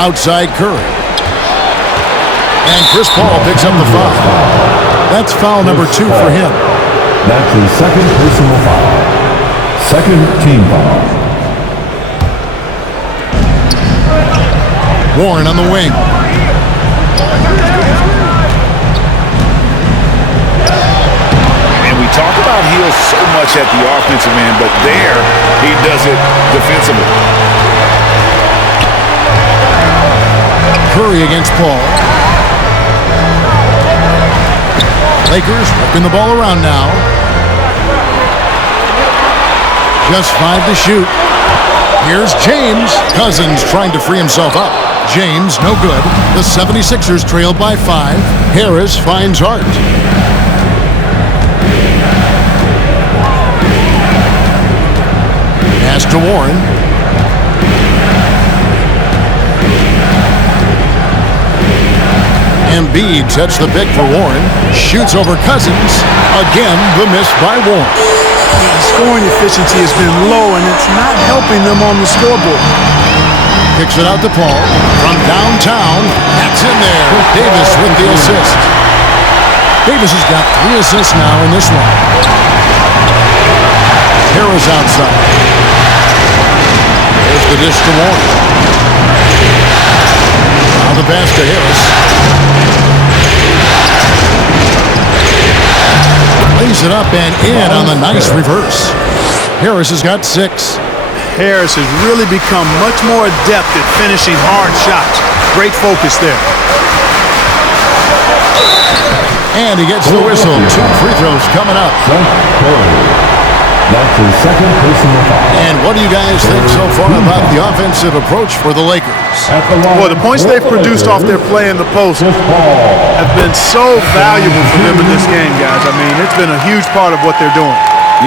Outside Curry. And Chris Paul picks up the foul. That's foul number 2 for him. That's his second personal foul. Second team foul. Warren on the wing. And we talk about Hield so much at the offensive end, but there he does it defensively. Curry against Paul. Lakers working the ball around now. Just 5 to shoot. Here's James. Cousins trying to free himself up. James, no good. The 76ers trailed by 5. Harris finds Hart. Pass to Warren. Embiid sets the pick for Warren. Shoots over Cousins. Again, the miss by Warren. The scoring efficiency has been low, and it's not helping them on the scoreboard. Kicks it out to Paul. From downtown, that's in there. Davis with the assist. Davis has got 3 assists now in this one. Harris outside. There's the dish to Warren. Now the pass to Harris. Lays it up and in on the nice reverse. Harris has got 6. Harris has really become much more adept at finishing hard shots. Great focus there. And he gets the whistle. 2 free throws coming up. That's his second personal foul. And what do you guys think so far about the offensive approach for the Lakers? Well, the points they've produced off their play in the post have been so valuable for them in this game, guys. I mean, it's been a huge part of what they're doing.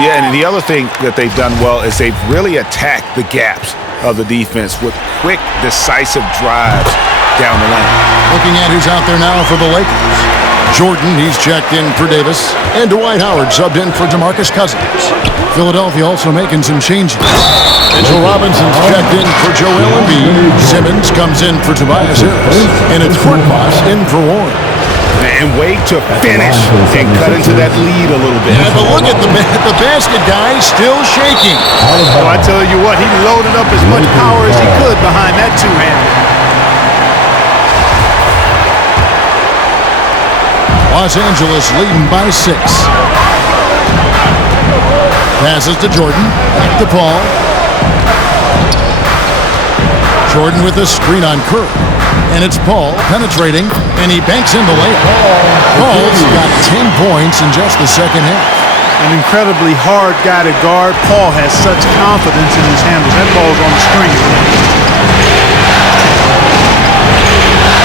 Yeah, and the other thing that they've done well is they've really attacked the gaps of the defense with quick, decisive drives down the lane. Looking at who's out there now for the Lakers. Jordan, he's checked in for Davis. And Dwight Howard subbed in for DeMarcus Cousins. Philadelphia also making some changes. Mitchell Robinson's checked in for Joel Embiid. Simmons comes in for Tobias Harris. And it's Korkmaz in for Warren. And wait to finish and cut into that lead a little bit. Yeah, but look at the basket guy still shaking. So I tell you what, he loaded up as much power as he could behind that two-hander. Los Angeles leading by 6. Passes to Jordan. Back to Paul. Jordan with a screen on Curry. And it's Paul penetrating, and he banks in the layup. Paul's got 10 points in just the second half. An incredibly hard guy to guard. Paul has such confidence in his handles. That ball's on the screen.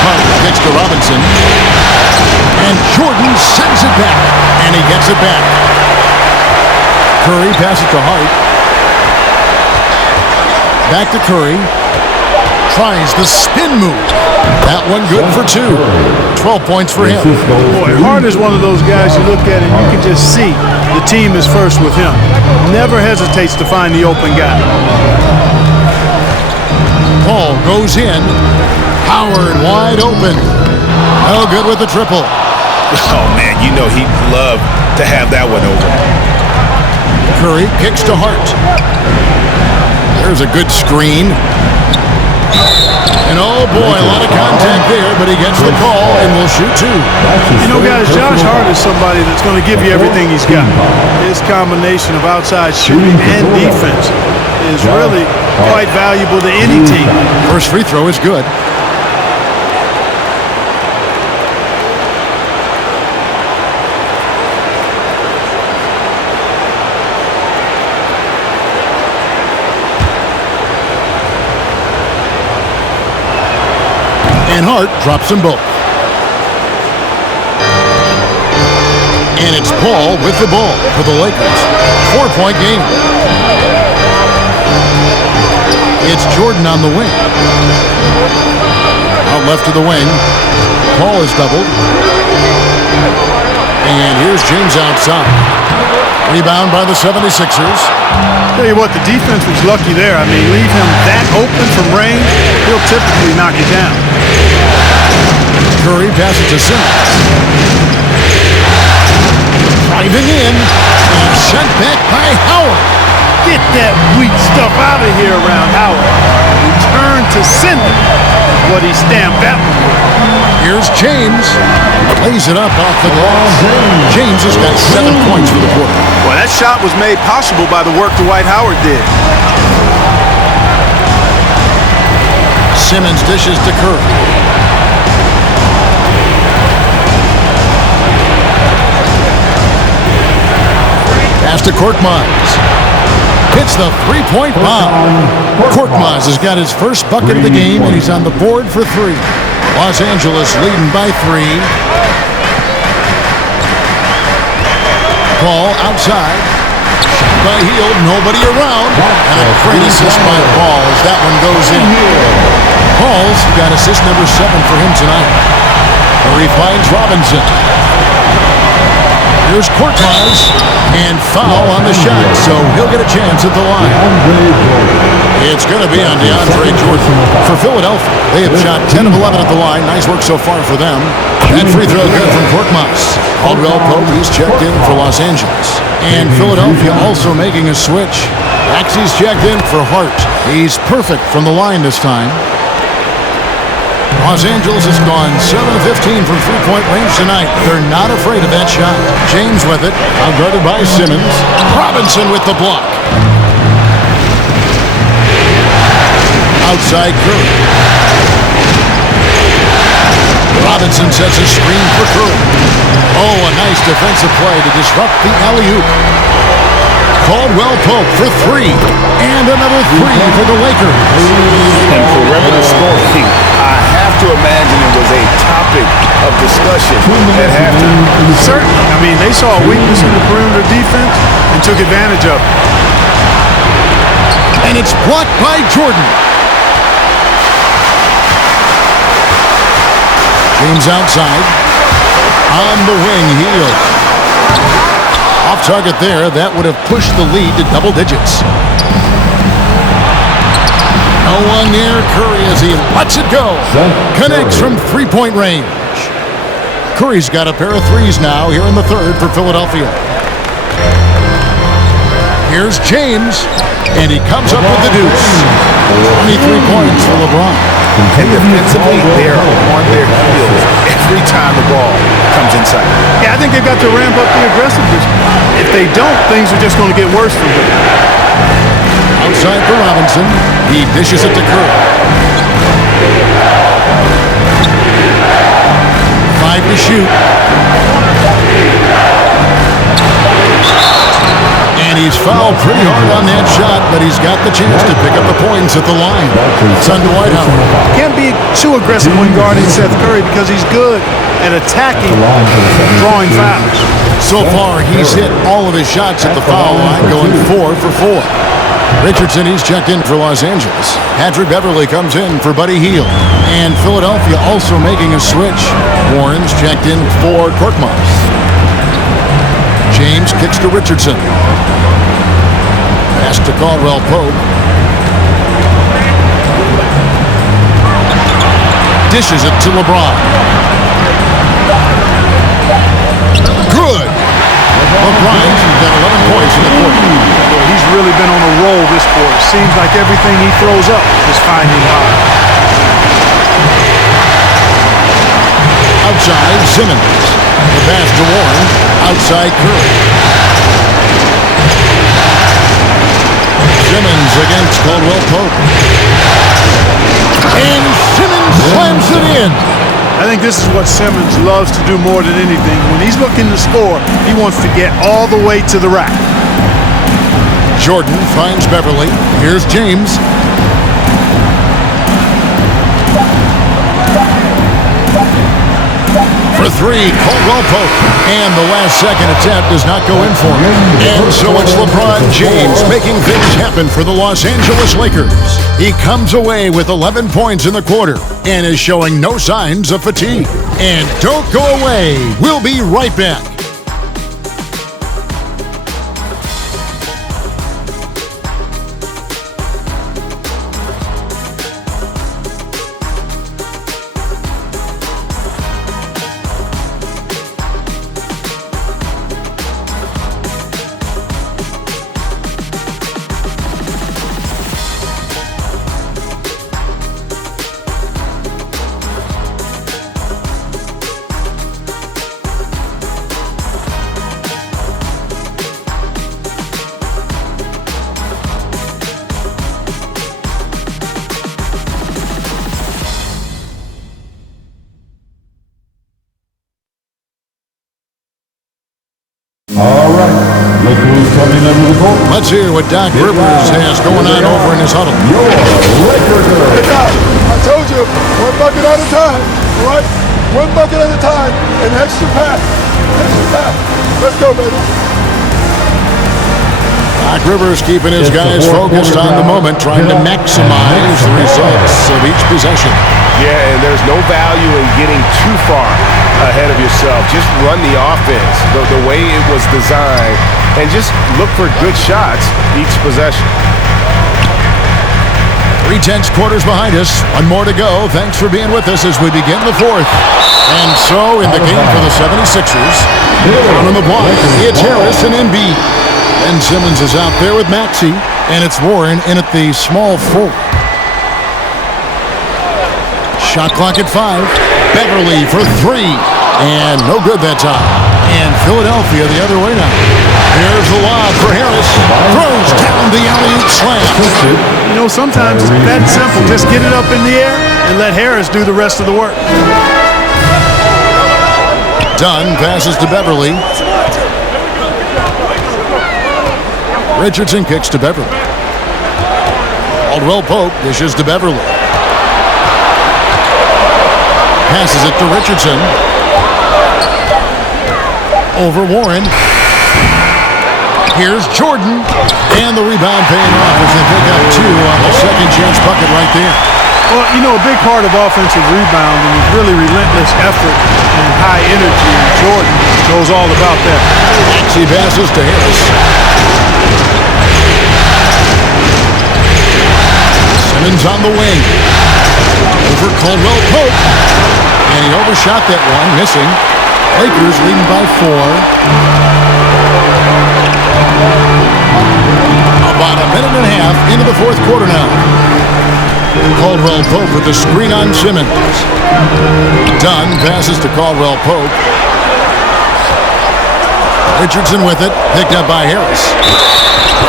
Hart kicks to Robinson. And Jordan sends it back. And he gets it back. Curry passes to Hart. Back to Curry. Tries the spin move. That one good for 2. 12 points for him. Boy, Hart is one of those guys you look at and you can just see the team is first with him. Never hesitates to find the open guy. Paul goes in. Howard wide open. No good with the triple. Oh, man, you know he'd love to have that one over. Curry kicks to Hart. There's a good screen. And oh boy, a lot of contact there, but he gets the call and will shoot 2. You know, guys, Josh Hart is somebody that's going to give you everything he's got. His combination of outside shooting and defense is really quite valuable to any team. First free throw is good. And Hart drops them both. And it's Paul with the ball for the Lakers. 4-point game. It's Jordan on the wing. Out left to the wing. Paul is doubled. And here's James outside. Rebound by the 76ers. Tell you what, the defense was lucky there. I mean, leave him that open from range, he'll typically knock it down. Curry passes to Simmons. Driving in. And sent back by Howard. Get that weak stuff out of here around Howard. Return to send it. What he stamped that one with. Here's James. Lays it up off the glass. James has got 7 points for the quarter. Well, that shot was made possible by the work Dwight Howard did. Simmons dishes to Curry. Pass to Korkmaz. Hits the three-point bomb. Korkmaz has got his first bucket of the game, and he's on the board for 3. Los Angeles leading by 3. Ball outside. Shot by Hield, nobody around. And a great assist by Paul as that one goes in. Paul's got assist number 7 for him tonight. Curry finds Robinson. Here's Korkmaz, and foul on the shot, so he'll get a chance at the line. It's going to be on DeAndre Jordan. For Philadelphia, they have shot 10 of 11 at the line. Nice work so far for them. That free throw good from Korkmaz. Caldwell Pope, he's checked in for Los Angeles. And Philadelphia also making a switch. Maxey's checked in for Hart. He's perfect from the line this time. Los Angeles has gone 7 of 15 from three-point range tonight. They're not afraid of that shot. James with it, outguarded by Simmons. Robinson with the block. Outside Curry. Robinson sets a screen for Curry. Oh, a nice defensive play to disrupt the alley-oop. Caldwell Pope for 3. And another 3 for the Lakers. And perimeter scoring, I have to imagine it was a topic of discussion at halftime. Certainly. I mean, they saw a weakness in the perimeter defense and took advantage of it. And it's blocked by Jordan. James outside. On the wing, Hield. Off target there. That would have pushed the lead to double digits. No one near Curry as he lets it go. Connects from three-point range. Curry's got a pair of threes now here in the third for Philadelphia. Here's James, and he comes up with the deuce. 23 points for LeBron. And defensively, they're on their heels every time the ball comes inside. Yeah, I think they've got to ramp up the aggressiveness. If they don't, things are just going to get worse for them. Outside for Robinson. He dishes it to Curry. 5 to shoot. And he's fouled pretty hard on that shot, but he's got the chance to pick up the points at the line. It's on Dwight Howard. Can't be too aggressive when guarding Seth Curry because he's good at attacking, drawing fouls. So far, he's hit all of his shots at the foul line, going 4 for 4. Richardson, he's checked in for Los Angeles. Patrick Beverly comes in for Buddy Hield. And Philadelphia also making a switch. Warren's checked in for Korkmaz. James kicks to Richardson. Pass to Caldwell Pope. Dishes it to LeBron. Good. LeBron's got 11 points in the quarter. He's really been on a roll this quarter. Seems like everything he throws up is finding high. Outside, Simmons. The pass to Warren. Outside, Curry. Simmons against Caldwell Pope. And Simmons slams it in. I think this is what Simmons loves to do more than anything. When he's looking to score, he wants to get all the way to the rack. Jordan finds Beverly. Here's James. For 3, Caldwell Pope. And the last second attempt does not go in for him. And so it's LeBron James making things happen for the Los Angeles Lakers. He comes away with 11 points in the quarter and is showing no signs of fatigue. And don't go away. We'll be right back. All right, look who's coming into the court. Let's hear what Doc Rivers has going on over in his huddle. Your Laker girl. Hey, Doc, I told you, one bucket at a time, all right? One bucket at a time, and extra pass. Extra pass. Let's go, baby. Doc Rivers keeping his guys focused on the moment, trying to maximize the results of each possession. Yeah, and there's no value in getting too far ahead of yourself. Just run the offense the way it was designed and just look for good shots each possession. 3/10 quarters behind us. One more to go. Thanks for being with us as we begin the fourth. And so in the game for the 76ers, down on the block, it's Harris and Embiid. And Simmons is out there with Maxey, and it's Warren in at the small forward. Shot clock at 5. Beverly for 3. And no good that time. And Philadelphia the other way now. Here's the lob for Harris. Throws down the alley-oop slam. You know, sometimes it's that simple. Just get it up in the air and let Harris do the rest of the work. Dunn passes to Beverly. Richardson kicks to Beverly. Caldwell Pope dishes to Beverly. Passes it to Richardson. Over Warren. Here's Jordan. And the rebound paying off as they pick up 2 on the second chance bucket right there. Well, you know, a big part of offensive rebounding is really relentless effort and high energy. And Jordan knows all about that. He passes to Harris. Simmons on the wing. Over Caldwell Pope. And he overshot that one, missing. Lakers leading by 4. About a minute and a half into the fourth quarter now. Caldwell Pope with the screen on Simmons. Dunn passes to Caldwell Pope. Richardson with it, picked up by Harris.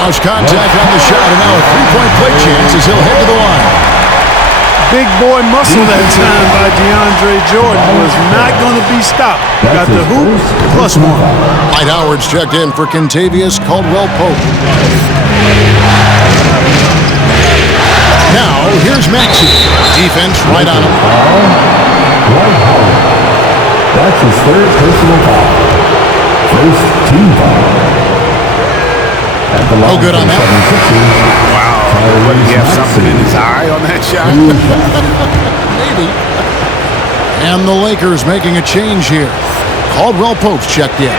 Lost contact on the shot, and now a three-point play chance as he'll head to the line. Big boy muscle that time by DeAndre Jordan was not going to be stopped. Got the hoop, +1. Dwight Howard's checked in for Kentavious Caldwell Pope. Now, here's Maxey. Defense right on him. Dwight Howard. That's his third personal foul. First team foul. No good on that. Wow. What, did he have something in his eye on that shot? Maybe. And the Lakers making a change here. Caldwell Pope's checked in.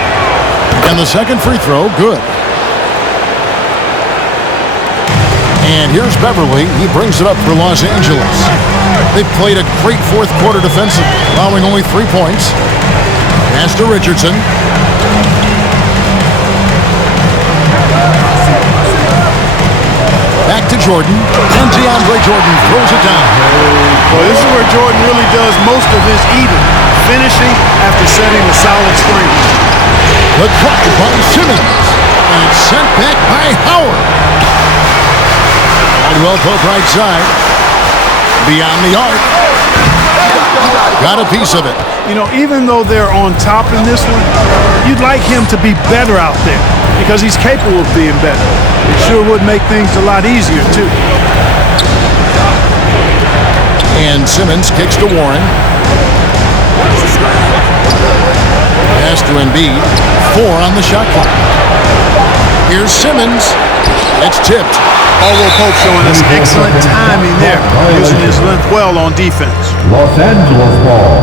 And the second free throw, good. And here's Beverly. He brings it up for Los Angeles. They played a great fourth quarter defensively, allowing only 3 points. Pass to Richardson. Back to Jordan, and DeAndre Jordan throws it down. Well, this is where Jordan really does most of his eating, finishing after setting a solid screen. The cut by Simmons, and it's sent back by Howard. Caldwell Pope right side, beyond the arc. Got a piece of it. You know, even though they're on top in this one, you'd like him to be better out there because he's capable of being better. It sure would make things a lot easier, too. And Simmons kicks to Warren. Pass to Embiid. 4 on the shot clock. Here's Simmons. It's tipped. Caldwell Pope showing us excellent timing there, using his length well on defense. Los Angeles ball.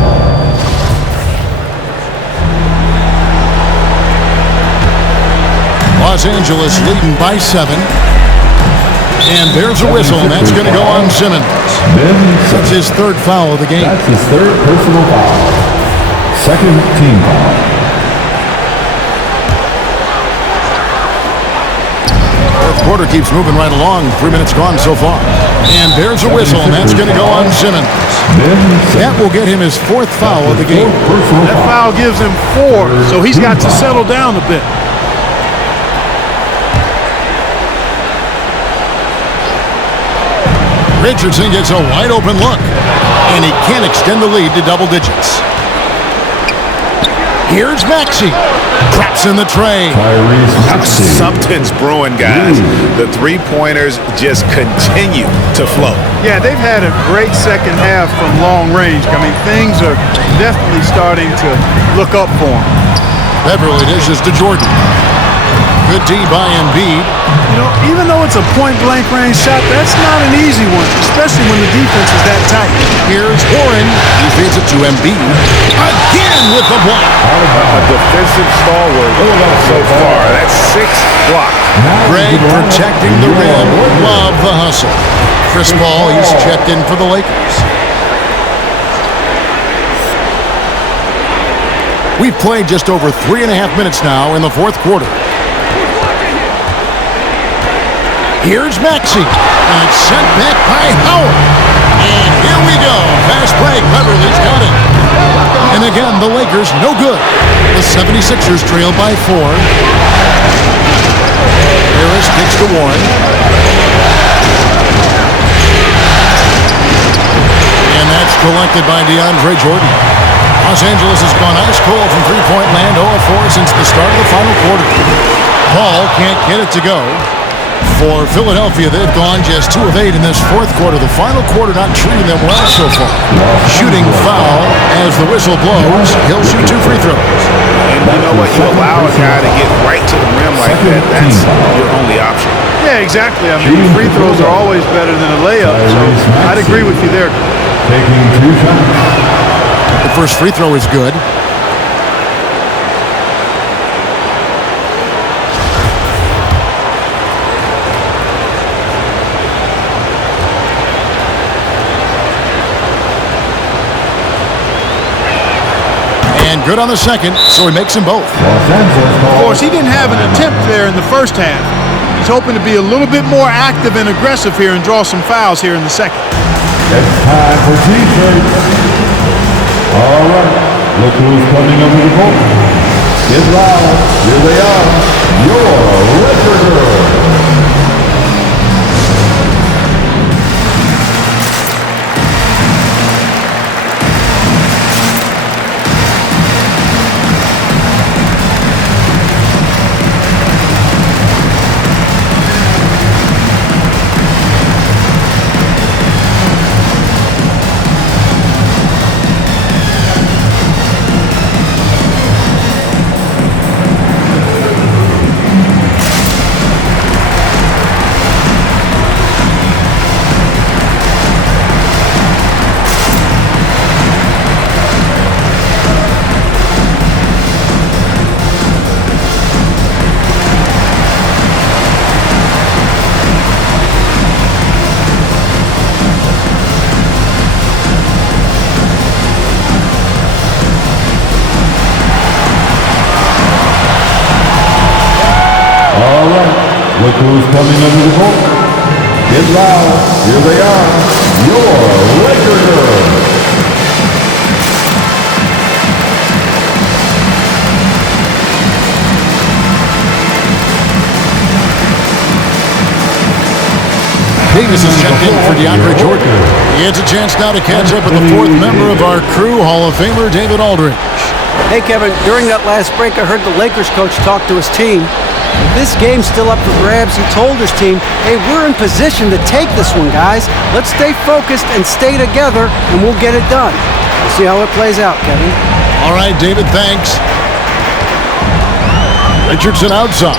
Los Angeles leading by 7. And there's a whistle, and that's going to go on Simmons. That's his third foul of the game. That's his third personal foul. Second team foul. Fourth quarter keeps moving right along. 3 minutes gone so far. And there's a whistle, and that's going to go on Simmons. That will get him his 4th foul of the game. That foul gives him 4, so he's got to settle down a bit. Richardson gets a wide open look, and he can't extend the lead to double digits. Here's Maxey. Drops in the tray. Something's brewing, guys. The three-pointers just continue to flow. Yeah, they've had a great second half from long range. I mean, things are definitely starting to look up for them. Beverly dishes to Jordan. Good D by Embiid. You know, even though it's a point-blank range shot, that's not an easy one, especially when the defense is that tight. Here's Warren. He feeds it to Embiid. Again with the block. A defensive stalwart so far. That's 6 blocks. Greg protecting the rim. Love the hustle. Chris Paul, he's checked in for the Lakers. We've played just over 3.5 minutes now in the fourth quarter. Here's Maxey. And it's sent back by Howard. And here we go. Fast break. Beverly's got it. And again, the Lakers no good. The 76ers trail by 4. Harris kicks to Warren. And that's collected by DeAndre Jordan. Los Angeles has gone ice cold from three-point land, 0-4 since the start of the final quarter. Paul can't get it to go. For Philadelphia, they've gone just 2 of 8 in this fourth quarter. The final quarter not treating them well so far. Shooting foul as the whistle blows. He'll shoot 2 free throws. And you know what? You allow a guy to get right to the rim like that. That's your only option. Yeah, exactly. I mean, free throws are always better than a layup, so I'd agree with you there. Taking 2 shots. The first free throw is good. And good on the second, so he makes them both. Of course, he didn't have an attempt there in the first half. He's hoping to be a little bit more active and aggressive here and draw some fouls here in the second. It's time for T-shirts. All right, look who's coming over the court. Get loud. Here they are. Your Laker girls. Look who's coming under the court. Get loud. Here they are. Your Laker girls. Davis is checked in for DeAndre Jordan. He has a chance now to catch up with the 4th member of our crew, Hall of Famer David Aldridge. Hey, Kevin, during that last break, I heard the Lakers coach talk to his team. With this game's still up for grabs, he told his team, hey, we're in position to take this one, guys. Let's stay focused and stay together, and we'll get it done. We'll see how it plays out, Kevin. All right, David, thanks. Richardson outside.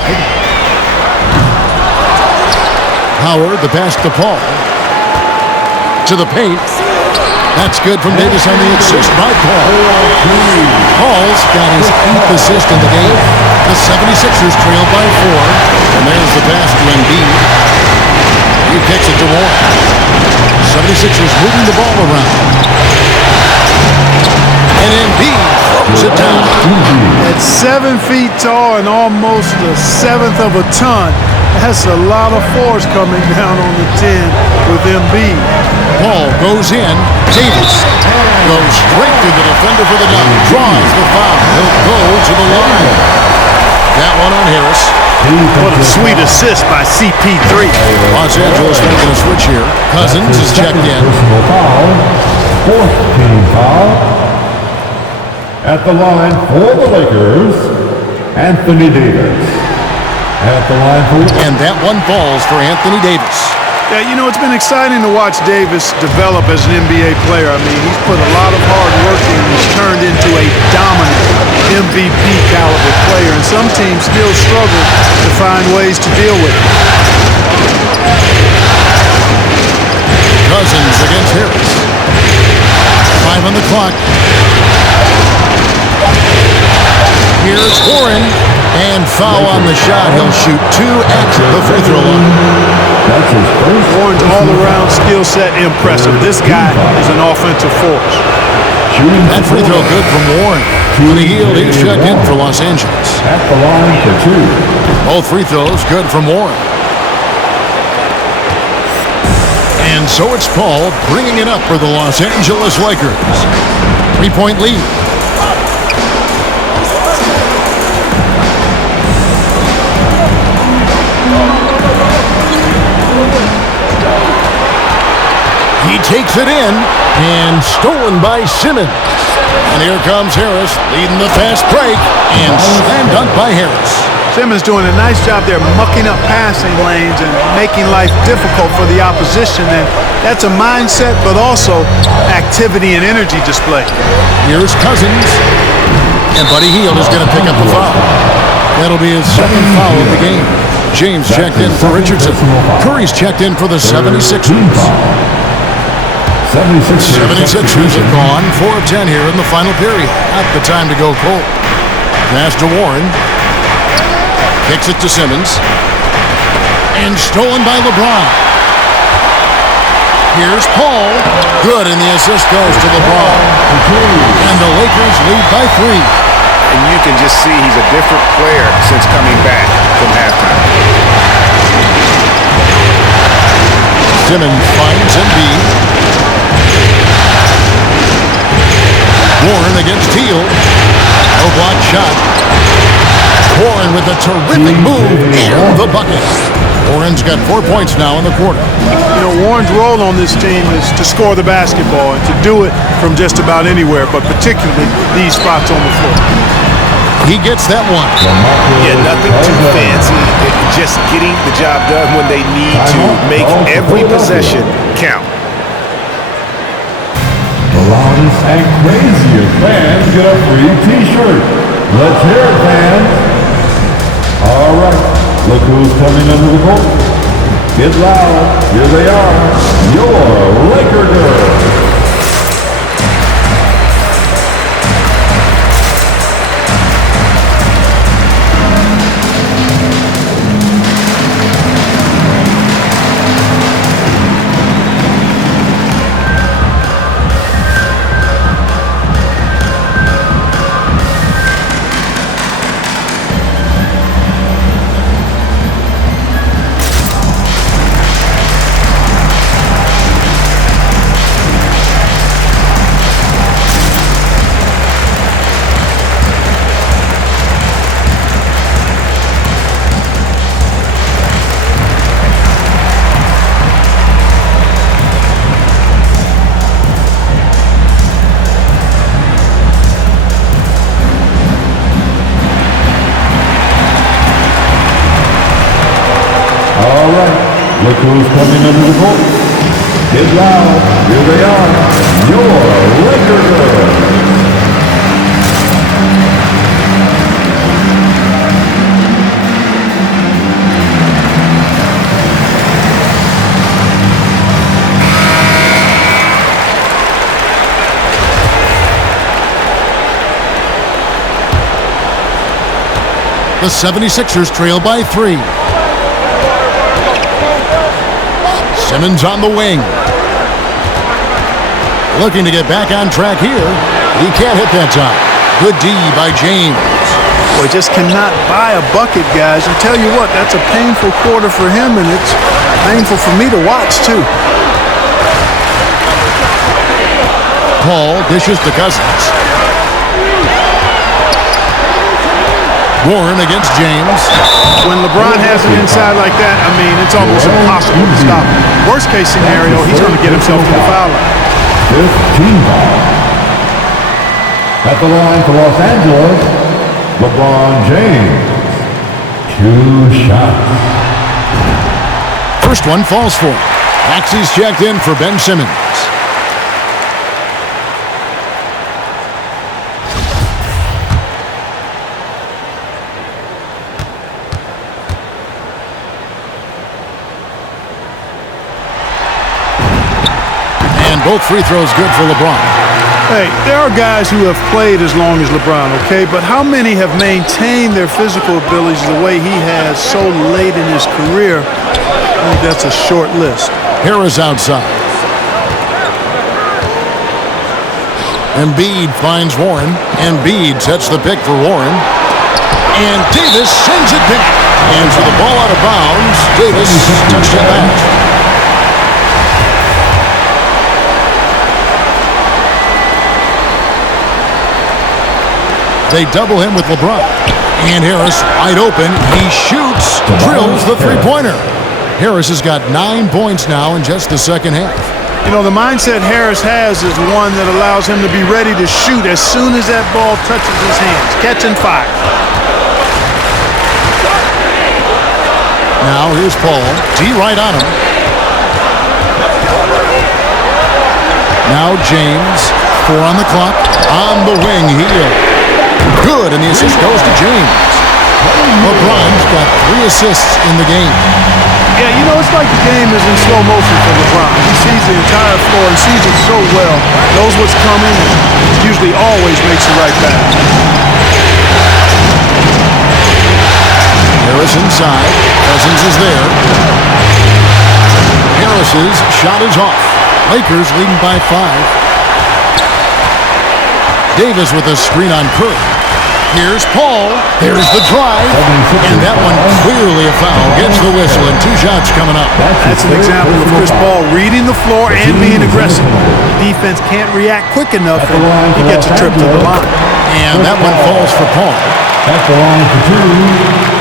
Howard, the pass to Paul. To the paint. That's good from Davis on the assist by Paul. Paul's got his 8th assist in the game. The 76ers trail by 4. And there's the pass to Embiid. He kicks it to Warren. 76ers moving the ball around. And Embiid throws it down. At 7 feet tall and almost 1/7 of a ton, that's a lot of force coming down on the 10 with Embiid. Paul goes in. Davis goes straight through the defender for the dunk. Draws the foul. He'll go to the line. That one on Harris. What a sweet assist by CP3. Los Angeles making a switch here. Cousins is checked in. Personal foul. 4th team foul. At the line for the Lakers, Anthony Davis. At the line for... And that one falls for Anthony Davis. Yeah, you know, it's been exciting to watch Davis develop as an NBA player. I mean, he's put a lot of hard work in. He's turned into a dominant MVP caliber player, and some teams still struggle to find ways to deal with it. Cousins against Harris. 5 on the clock. Here's Warren. And foul on the shot. He'll shoot 2 at the free throw line. That's his first. Warren's all-around skill set impressive. This guy is an offensive force. That free throw good from Warren. For the Heald, he's checked in for Los Angeles. At the line for 2. Both free throws good from Warren. And so it's Paul bringing it up for the Los Angeles Lakers. 3-point lead. He takes it in, and stolen by Simmons. And here comes Harris, leading the fast break, and slam dunk by Harris. Simmons doing a nice job there mucking up passing lanes and making life difficult for the opposition. And that's a mindset, but also activity and energy display. Here's Cousins, and Buddy Hield is going to pick up the foul. That'll be his second foul of the game. James checked in for Richardson. Curry's checked in for the 76ers. 76ers have gone 4 of 10 here in the final period. Not the time to go cold. Pass to Warren. Kicks it to Simmons. And stolen by LeBron. Here's Paul. Good, and the assist goes to LeBron. And the Lakers lead by 3. And you can just see he's a different player since coming back from halftime. Simmons finds Embiid. Warren against Hield. No block shot. Warren with a terrific move and the bucket. Warren's got 4 points now in the quarter. You know, Warren's role on this team is to score the basketball and to do it from just about anywhere, but particularly these spots on the floor. He gets that one. Yeah, nothing too fancy. Just getting the job done when they need to make every possession count. The loudest and craziest fans get a free t-shirt. Let's hear it, fans. All right, look who's coming under the court. Get loud. Here they are, your Laker girls. Look who's coming under the court. Get loud. Here they are, your Laker girls. The 76ers trail by 3. Simmons on the wing. Looking to get back on track here. He can't hit that time. Good D by James. Boy, just cannot buy a bucket, guys. And tell you what, that's a painful quarter for him, and it's painful for me to watch, too. Paul dishes to Cousins. Warren against James. When LeBron has it inside like that, I mean, it's almost impossible to stop him. Worst case scenario, he's going to get himself to the foul line. 15 foul. At the line for Los Angeles, LeBron James. 2 shots. First one falls for him. Maxey's checked in for Ben Simmons. And both free throws good for LeBron. Hey, there are guys who have played as long as LeBron, okay? But how many have maintained their physical abilities the way he has so late in his career? I think that's a short list. Harris outside. Embiid finds Warren. Embiid sets the pick for Warren. And Davis sends it back. And for the ball out of bounds, Davis touched it back. They double him with LeBron. And Harris wide open. He shoots, drills the three-pointer. Harris has got 9 points now in just the second half. You know, the mindset Harris has is one that allows him to be ready to shoot as soon as that ball touches his hands. Catch and fire. Now here's Paul. D right on him. Now James. 4 on the clock. On the wing, heel. Good, and the assist goes to James. LeBron's got 3 assists in the game. Yeah, you know, it's like the game is in slow motion for LeBron. He sees the entire floor and sees it so well, knows what's coming, and usually always makes the right pass. Harris inside. Cousins is there. Harris's shot is off. Lakers leading by 5. Davis with a screen on Curry. Here's Paul. There's the drive. And that one clearly a foul. Gets the whistle and 2 shots coming up. That's an example of Chris Paul reading the floor and being aggressive. The defense can't react quick enough and he gets a trip to the line. And that one falls for Paul. At the line for 2.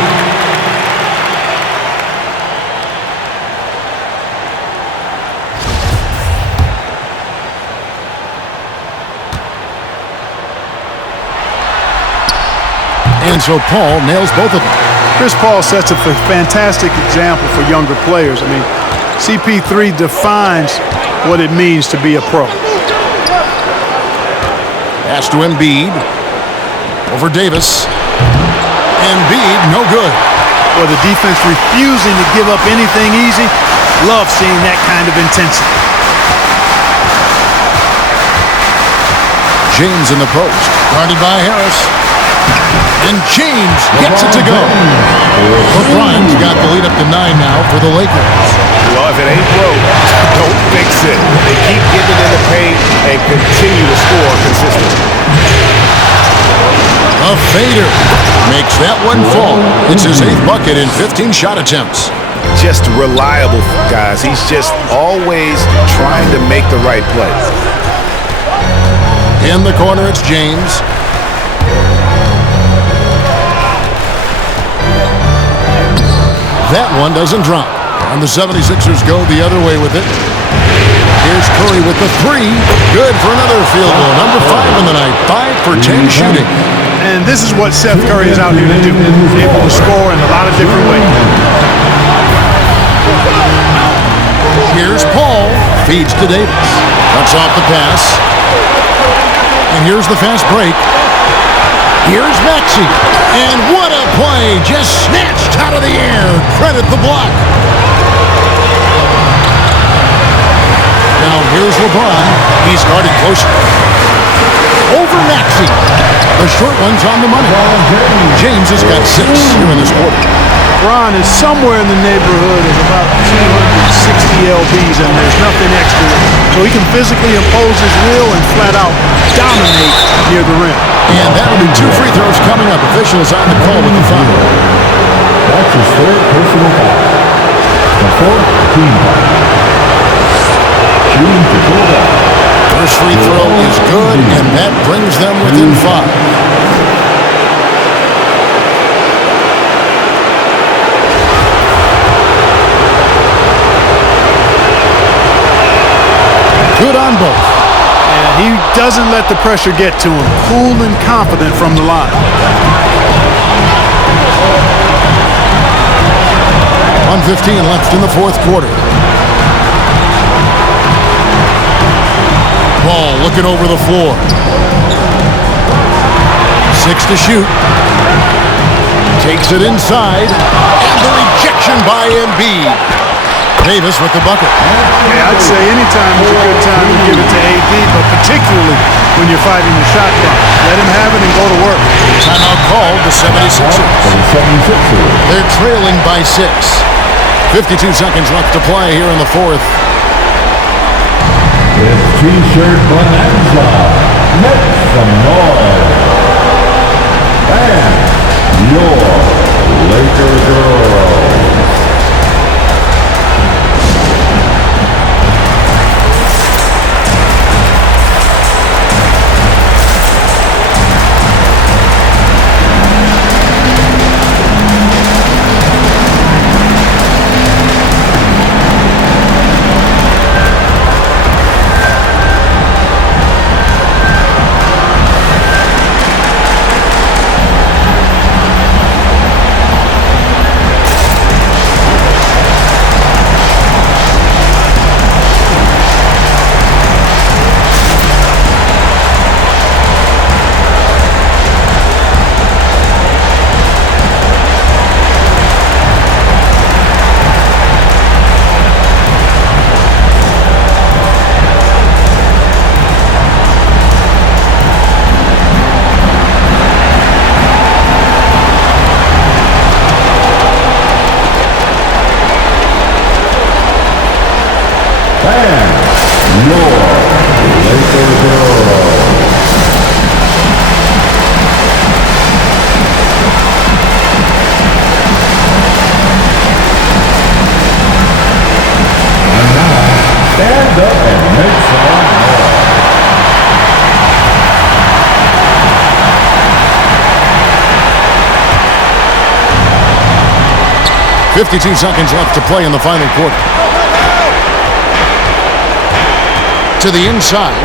And so Paul nails both of them. Chris Paul sets a fantastic example for younger players. I mean, CP3 defines what it means to be a pro. Pass to Embiid. Over Davis. Embiid, no good. Well, the defense refusing to give up anything easy. Love seeing that kind of intensity. James in the post. Guarded by Harris. And James gets it to go. LeBron's got the lead up to 9 now for the Lakers. Well, if it ain't broke, don't fix it. They keep getting it in the paint and continue to score consistently. A fader makes that one fall. It's his 8th bucket in 15 shot attempts. Just reliable, guys. He's just always trying to make the right play. In the corner, it's James. That one doesn't drop. And the 76ers go the other way with it. Here's Curry with the 3. Good for another field goal. Number 5 in the night. 5 for 10 shooting. And this is what Seth Curry is out here to do. He's able to score in a lot of different ways. Here's Paul. Feeds to Davis. Cuts off the pass. And here's the fast break. Here's Maxey. And what a play. Just snatched out of the air. Credit the block. Now here's LeBron. He's guarded closer. Over Maxey. The short one's on the money. James has got 6 here in this quarter. LeBron is somewhere in the neighborhood of about 260 lbs, and there's nothing extra. So he can physically impose his will and flat out dominate near the rim. And that will be 2 free throws coming up. Officials on the call with the foul. That's his 3rd personal foul. The 4th team foul. Shooting for Philadelphia. First free throw is good, and that brings them within 5. Good on both. And he doesn't let the pressure get to him. Cool and confident from the line. 1:15 left in the fourth quarter. Ball looking over the floor. 6 to shoot. Takes it inside. And the rejection by Embiid. Davis with the bucket. Yeah, I'd say anytime is a good time to give it to AD, but particularly when you're fighting the shot clock. Let him have it and go to work. Timeout called the 76ers. They're trailing by 6. 52 seconds left to play here in the fourth. It's T-shirt Bonanza. Make some noise. And your Laker girls. Stand up and make some noise. 52 seconds left to play in the final quarter. To the inside.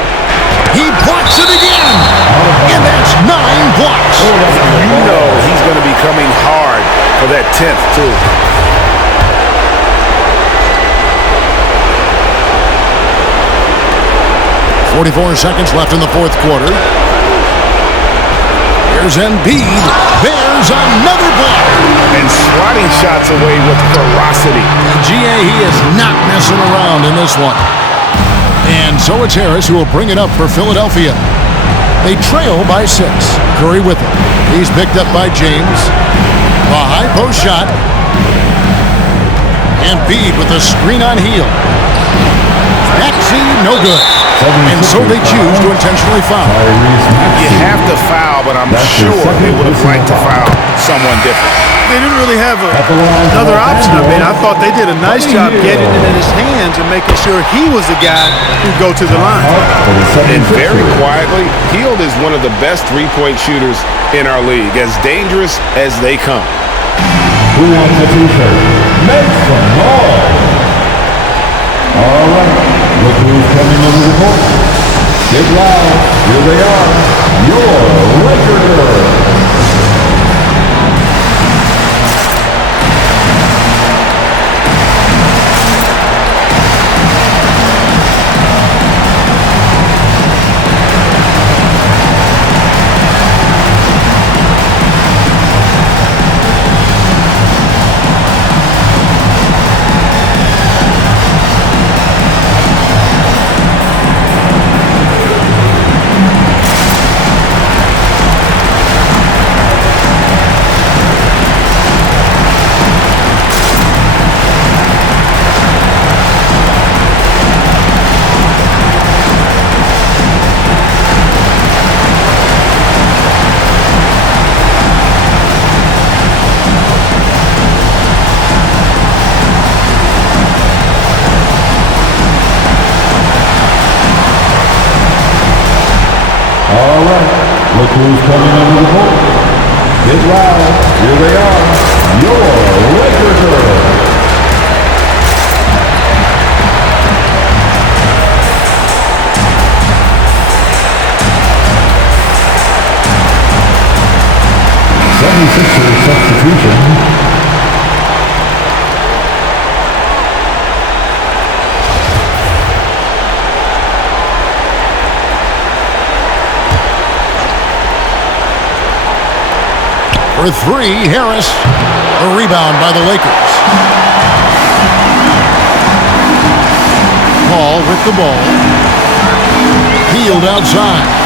He blocks it again. And that's 9 blocks. You know he's going to be coming hard for that 10th, too. .44 seconds left in the fourth quarter. Here's Embiid. There's another block. And swatting shots away with ferocity. GA, he is not messing around in this one. And so it's Harris who will bring it up for Philadelphia. They trail by 6. Curry with it. He's picked up by James. A high post shot. Embiid with a screen on heel. That's no good. And so they choose to intentionally foul. You have to foul, but I'm sure they would have liked to foul someone different. They didn't really have another option. I mean, I thought they did a nice job getting it in his hands and making sure he was the guy who'd go to the line. And very quietly, Hield is one of the best three-point shooters in our league, as dangerous as they come. Who wants a T-shirt? Make some noise. All right, look who's coming over the court. Get loud, here they are, your Laker girls. Look who's coming under the court. Get loud. Here they are. Your Laker girls. 76ers substitution. For three, Harris. A rebound by the Lakers. Paul with the ball. Peeled outside.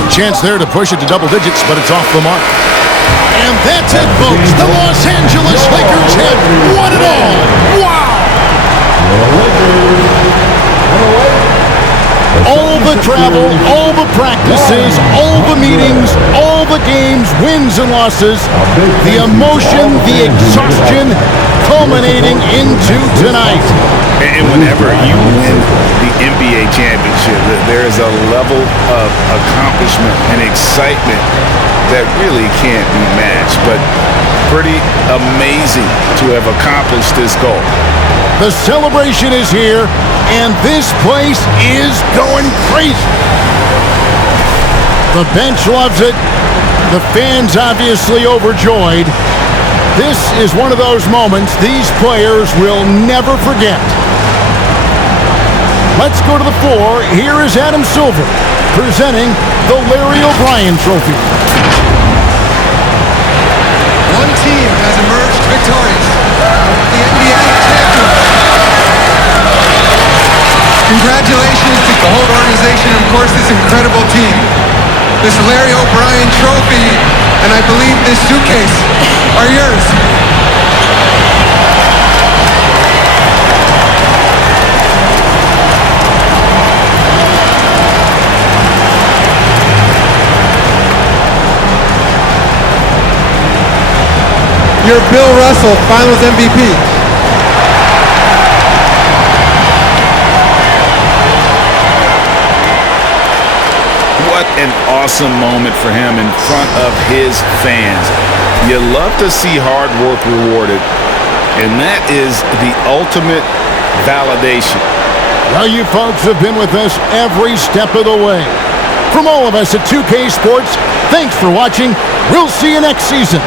A chance there to push it to double digits, but it's off the mark. And that's it, folks. The Los Angeles Lakers have won it all. Wow! All the travel, all the practices, all the meetings, all the games, wins and losses, the emotion, the exhaustion culminating into tonight. And whenever you win the NBA championship, there is a level of accomplishment and excitement that really can't be matched, but pretty amazing to have accomplished this goal. The celebration is here, and this place is going crazy. The bench loves it. The fans obviously overjoyed. This is one of those moments these players will never forget. Let's go to the floor. Here is Adam Silver presenting the Larry O'Brien Trophy. One team has emerged victorious. The NBA champions. Congratulations to the whole organization and, of course, this incredible team. This Larry O'Brien Trophy and I believe this suitcase are yours. You're Bill Russell, Finals MVP. What an awesome moment for him in front of his fans. You love to see hard work rewarded, and that is the ultimate validation. Well, you folks have been with us every step of the way. From all of us at 2K Sports, thanks for watching. We'll see you next season.